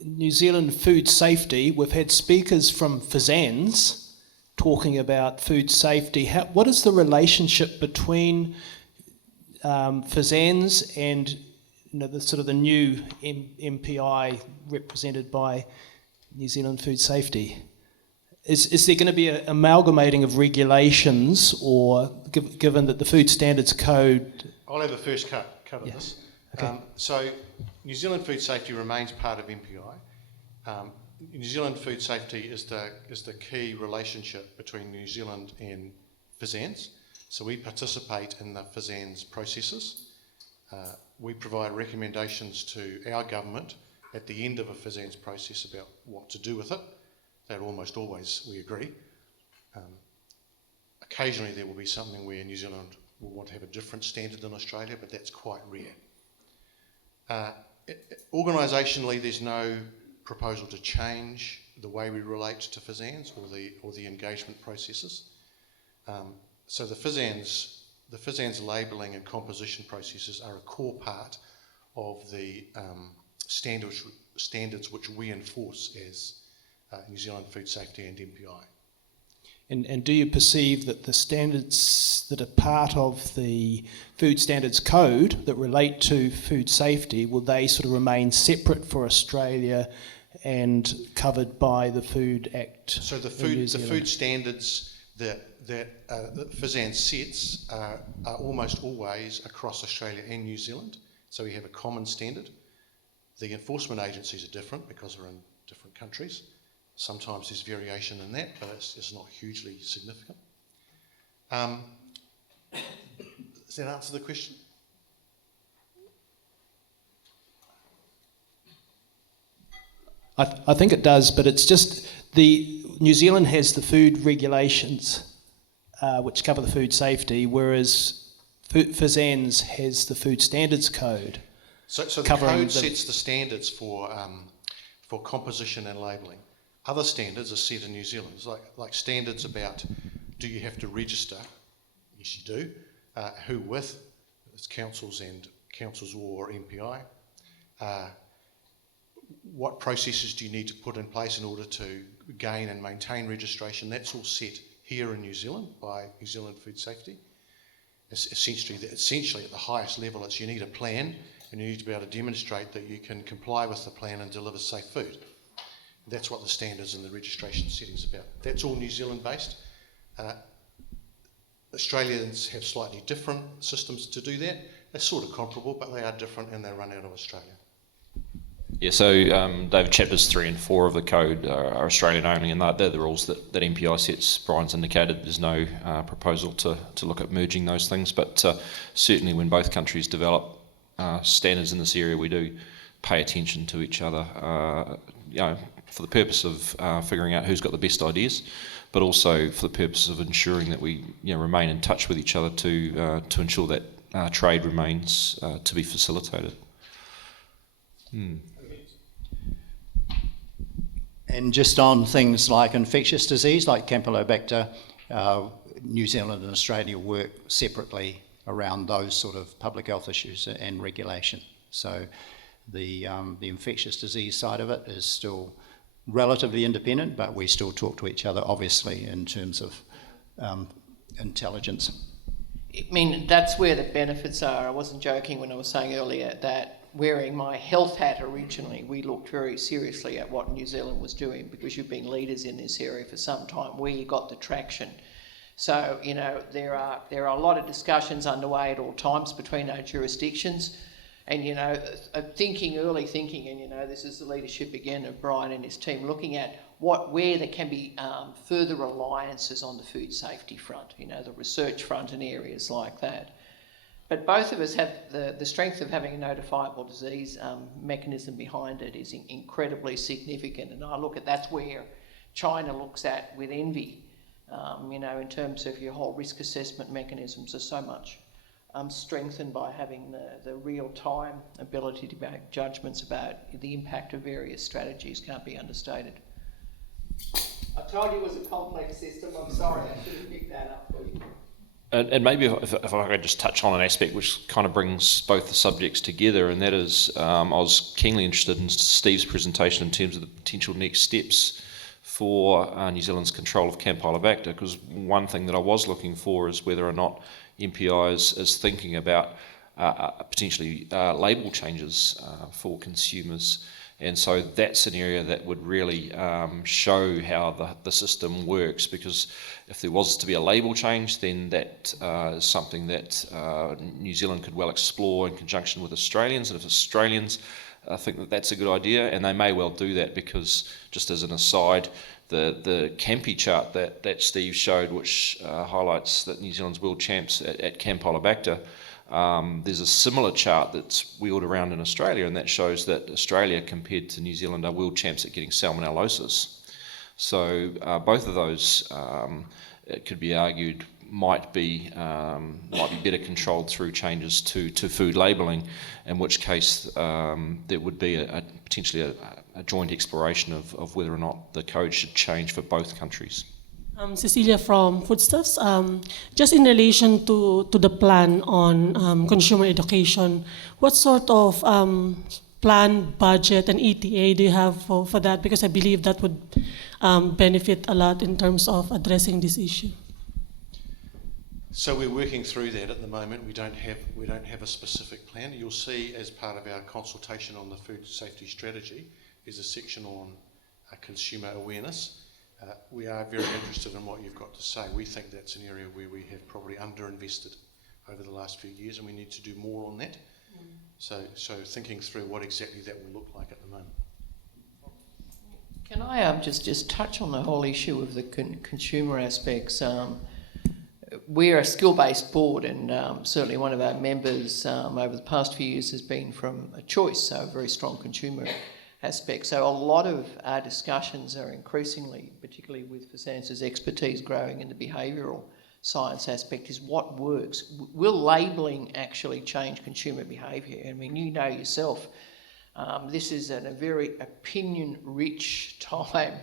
New Zealand food safety. We've had speakers from FSANZ talking about food safety. What is the relationship between FSANZ and the new MPI represented by New Zealand Food Safety? Is there going to be an amalgamating of regulations, or given that the Food Standards Code... I'll have a first cut of this. Okay. So New Zealand Food Safety remains part of MPI. New Zealand Food Safety is the key relationship between New Zealand and FSANZ. So we participate in the FSANZ processes. We provide recommendations to our government at the end of a FSANZ process about what to do with it. That almost always we agree. Occasionally there will be something where New Zealand will want to have a different standard than Australia, but that's quite rare. Organisationally, there's no proposal to change the way we relate to FSANZ or the engagement processes. So the FSANZ labelling and composition processes are a core part of the standards which we enforce as New Zealand Food Safety and MPI. And do you perceive that the standards that are part of the Food Standards Code that relate to food safety, will they sort of remain separate for Australia and covered by the Food Act? So the food standards that FSANZ sets are almost always across Australia and New Zealand. So we have a common standard. The enforcement agencies are different because we're in different countries. Sometimes there's variation in that, but it's not hugely significant. Does that answer the question? I think it does, but it's just New Zealand has the food regulations which cover the food safety, whereas FSANZ has the Food Standards Code. So the covering code sets the standards for composition and labelling. Other standards are set in New Zealand. It's like standards about, do you have to register? Yes, you do. Who with? It's councils or MPI. What processes do you need to put in place in order to gain and maintain registration? That's all set here in New Zealand by New Zealand Food Safety. Essentially at the highest level, it's you need a plan and you need to be able to demonstrate that you can comply with the plan and deliver safe food. That's what the standards and the registration settings are about. That's all New Zealand based. Australians have slightly different systems to do that. They're sort of comparable, but they are different and they run out of Australia. Yeah, so David, chapters 3 and 4 of the code are Australian only, and they're the rules that MPI sets. Bryan's indicated there's no proposal to look at merging those things, but certainly when both countries develop standards in this area, we do pay attention to each other, for the purpose of figuring out who's got the best ideas, but also for the purpose of ensuring that we remain in touch with each other to ensure that trade remains to be facilitated. And just on things like infectious disease, like Campylobacter, New Zealand and Australia work separately around those sort of public health issues and regulation. So the infectious disease side of it is still relatively independent, but we still talk to each other, obviously, in terms of intelligence. I mean, that's where the benefits are. I wasn't joking when I was saying earlier that wearing my health hat originally, we looked very seriously at what New Zealand was doing because you've been leaders in this area for some time, where you got the traction. So, there are a lot of discussions underway at all times between our jurisdictions. And, early thinking, and, this is the leadership again of Bryan and his team, looking at where there can be further alliances on the food safety front, the research front and areas like that. But both of us have the strength of having a notifiable disease mechanism behind it is incredibly significant. And I look at that's where China looks at with envy, in terms of your whole risk assessment mechanisms are so much strengthened by having the real-time ability to make judgments about the impact of various strategies can't be understated. I told you it was a complex system. I'm sorry, I should have picked that up for you. And maybe if I could just touch on an aspect which kind of brings both the subjects together, and that is I was keenly interested in Steve's presentation in terms of the potential next steps for New Zealand's control of Campylobacter, because one thing that I was looking for is whether or not MPI is thinking about potentially label changes for consumers. And so that's an area that would really show how the system works, because if there was to be a label change, then that is something that New Zealand could well explore in conjunction with Australians. And if Australians think that that's a good idea, and they may well do that, because just as an aside, the Campy chart that Steve showed, which highlights that New Zealand's world champs at Campylobacter, there's a similar chart that's wheeled around in Australia, and that shows that Australia compared to New Zealand are world champs at getting salmonellosis. So both of those, it could be argued, might be better controlled through changes to food labelling, in which case there would be potentially a joint exploration of whether or not the code should change for both countries. Cecilia from Foodstuffs. Just in relation to the plan on consumer education, what sort of plan, budget, and ETA do you have for that? Because I believe that would benefit a lot in terms of addressing this issue. So we're working through that at the moment. We don't have a specific plan. You'll see as part of our consultation on the food safety strategy, there's a section on consumer awareness. We are very interested in what you've got to say. We think that's an area where we have probably underinvested over the last few years, and we need to do more on that. So thinking through what exactly that will look like at the moment. Can I just touch on the whole issue of the consumer aspects? We're a skill-based board, and certainly one of our members over the past few years has been from a choice, so a very strong consumer aspect. So a lot of our discussions are increasingly, particularly with Fasansa's expertise growing in the behavioural science aspect is what works. Will labelling actually change consumer behaviour? I mean, you know yourself, this is a very opinion-rich time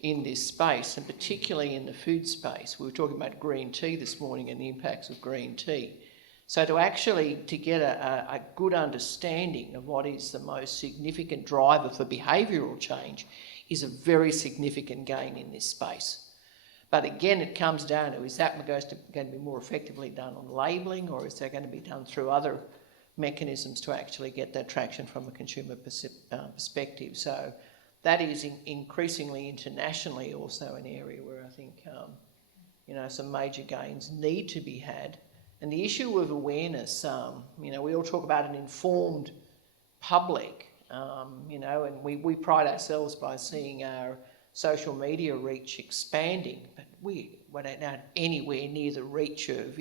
in this space, and particularly in the food space. We were talking about green tea this morning and the impacts of green tea. So to get a good understanding of what is the most significant driver for behavioural change is a very significant gain in this space. But again, it comes down to, is that going to be more effectively done on labelling, or is that going to be done through other mechanisms to actually get that traction from a consumer perspective? So that is increasingly internationally also an area where I think some major gains need to be had. And the issue of awareness, we all talk about an informed public, and we pride ourselves by seeing our social media reach expanding, but we're not anywhere near the reach of,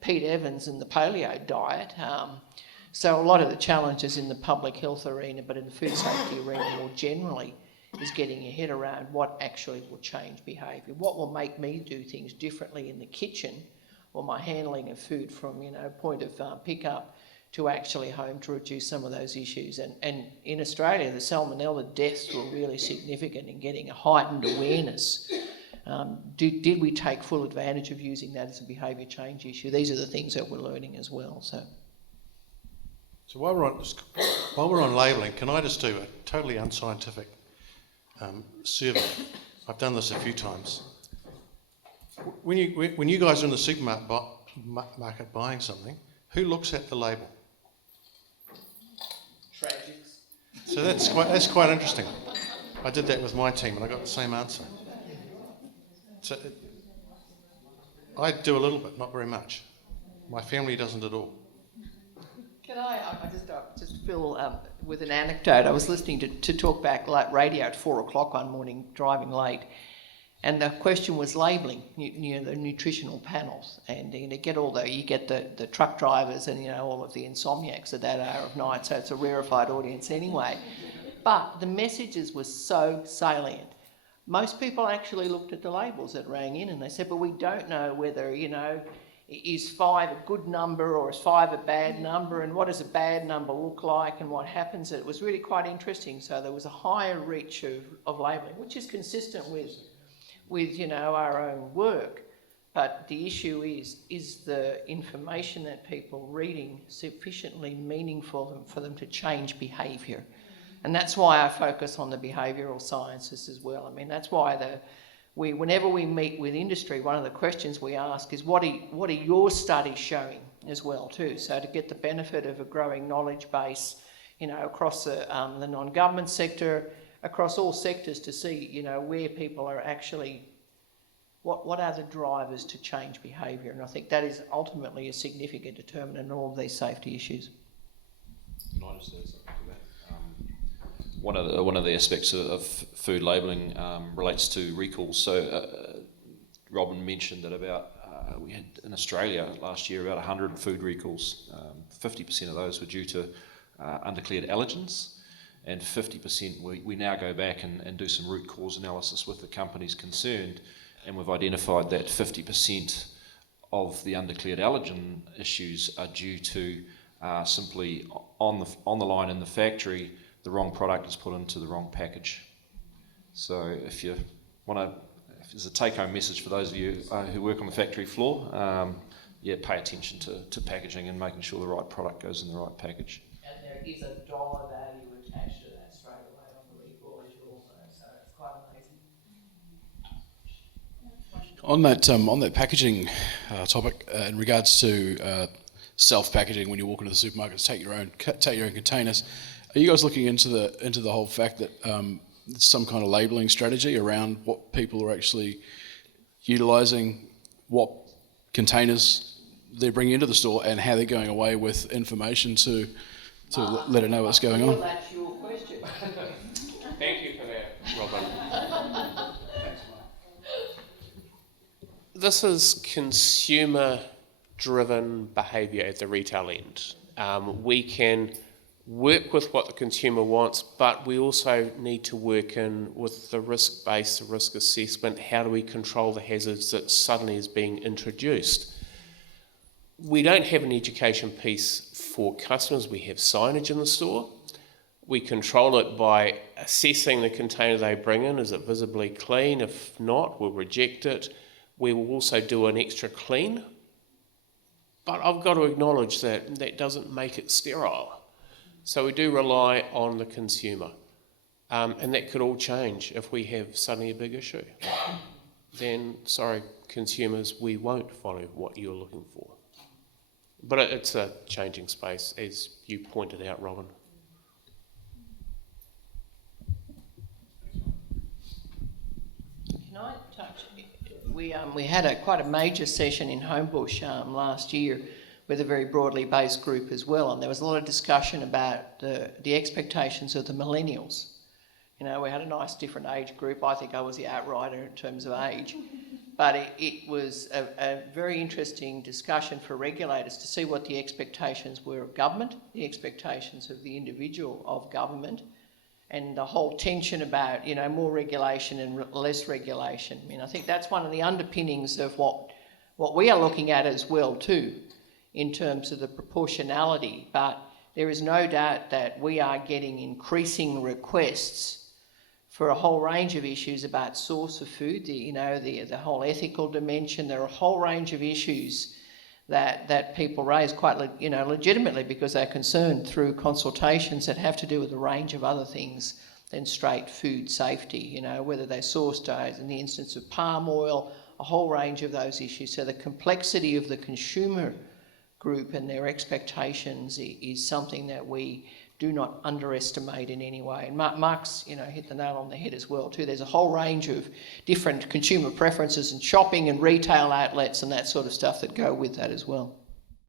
Pete Evans and the paleo diet. So a lot of the challenges in the public health arena, but in the food safety arena more generally, is getting your head around what actually will change behaviour. What will make me do things differently in the kitchen, or my handling of food from, point of pickup to actually home, to reduce some of those issues. And in Australia, the salmonella deaths were really significant in getting a heightened awareness. Did we take full advantage of using that as a behaviour change issue? These are the things that we're learning as well. So while we're on labelling, can I just do a totally unscientific survey? I've done this a few times. When you guys are in the supermarket buying something, who looks at the label? Tragics. So that's quite interesting. I did that with my team and I got the same answer. So I do a little bit, not very much. My family doesn't at all. Can I just fill with an anecdote? I was listening to Talkback Light Radio at 4 o'clock one morning, driving late, and the question was labelling, the nutritional panels, and you get the truck drivers and all of the insomniacs at that hour of night, so it's a rarefied audience anyway. But the messages were so salient. Most people actually looked at the labels that rang in and they said, but we don't know whether, is 5 a good number or is 5 a bad number, and what does a bad number look like and what happens. It was really quite interesting. So there was a higher reach of labelling, which is consistent with our own work. But the issue is the information that people are reading sufficiently meaningful for them to change behaviour? And that's why I focus on the behavioural sciences as well. I mean, that's why whenever we meet with industry, one of the questions we ask is, what are your studies showing as well too? So to get the benefit of a growing knowledge base, across the non-government sector, across all sectors, to see, where people are actually, what are the drivers to change behaviour? And I think that is ultimately a significant determinant in all of these safety issues. Can I just say something to that? One of the aspects of food labelling relates to recalls. So Robyn mentioned that we had in Australia last year about 100 food recalls. 50% of those were due to undeclared allergens, and 50% we now go back and do some root cause analysis with the companies concerned, and we've identified that 50% of the undeclared allergen issues are due to simply on the line in the factory, the wrong product is put into the wrong package. So if there's a take-home message for those of you who work on the factory floor, pay attention to packaging and making sure the right product goes in the right package. And there is a dollar value attached to that straight away on the recall issue also, so it's quite amazing. On that packaging topic, in regards to self-packaging, when you walk into the supermarkets, take your own containers. Are you guys looking into the whole fact that some kind of labelling strategy around what people are actually utilising, what containers they're bringing into the store, and how they're going away with information to let it know what's going on? That's your question. Thank you for that, Robyn. This is consumer-driven behaviour at the retail end. We can work with what the consumer wants, but we also need to work in with the risk base, the risk assessment. How do we control the hazards that suddenly is being introduced? We don't have an education piece for customers. We have signage in the store. We control it by assessing the container they bring in. Is it visibly clean? If not, we'll reject it. We will also do an extra clean. But I've got to acknowledge that that doesn't make it sterile. So we do rely on the consumer. And that could all change if we have suddenly a big issue. Then, sorry, consumers, we won't follow what you're looking for. But it's a changing space, as you pointed out, Robyn. Can I touch? We had quite a major session in Homebush last year with a very broadly based group as well, and there was a lot of discussion about the expectations of the millennials. You know, we had a nice different age group. I think I was the outrider in terms of age. But it was a very interesting discussion for regulators to see what the expectations were of government, the expectations of the individual of government, and the whole tension about, you know, more regulation and less regulation. I mean, I think that's one of the underpinnings of what we are looking at as well too, in terms of the proportionality. But there is no doubt that we are getting increasing requests for a whole range of issues about source of food, the whole ethical dimension. There are a whole range of issues that people raise quite legitimately because they're concerned through consultations that have to do with a range of other things than straight food safety, whether they're sourced in the instance of palm oil, a whole range of those issues. So the complexity of the consumer group and their expectations is something that we do not underestimate in any way. And Mark's, hit the nail on the head as well too. There's a whole range of different consumer preferences and shopping and retail outlets and that sort of stuff that go with that as well.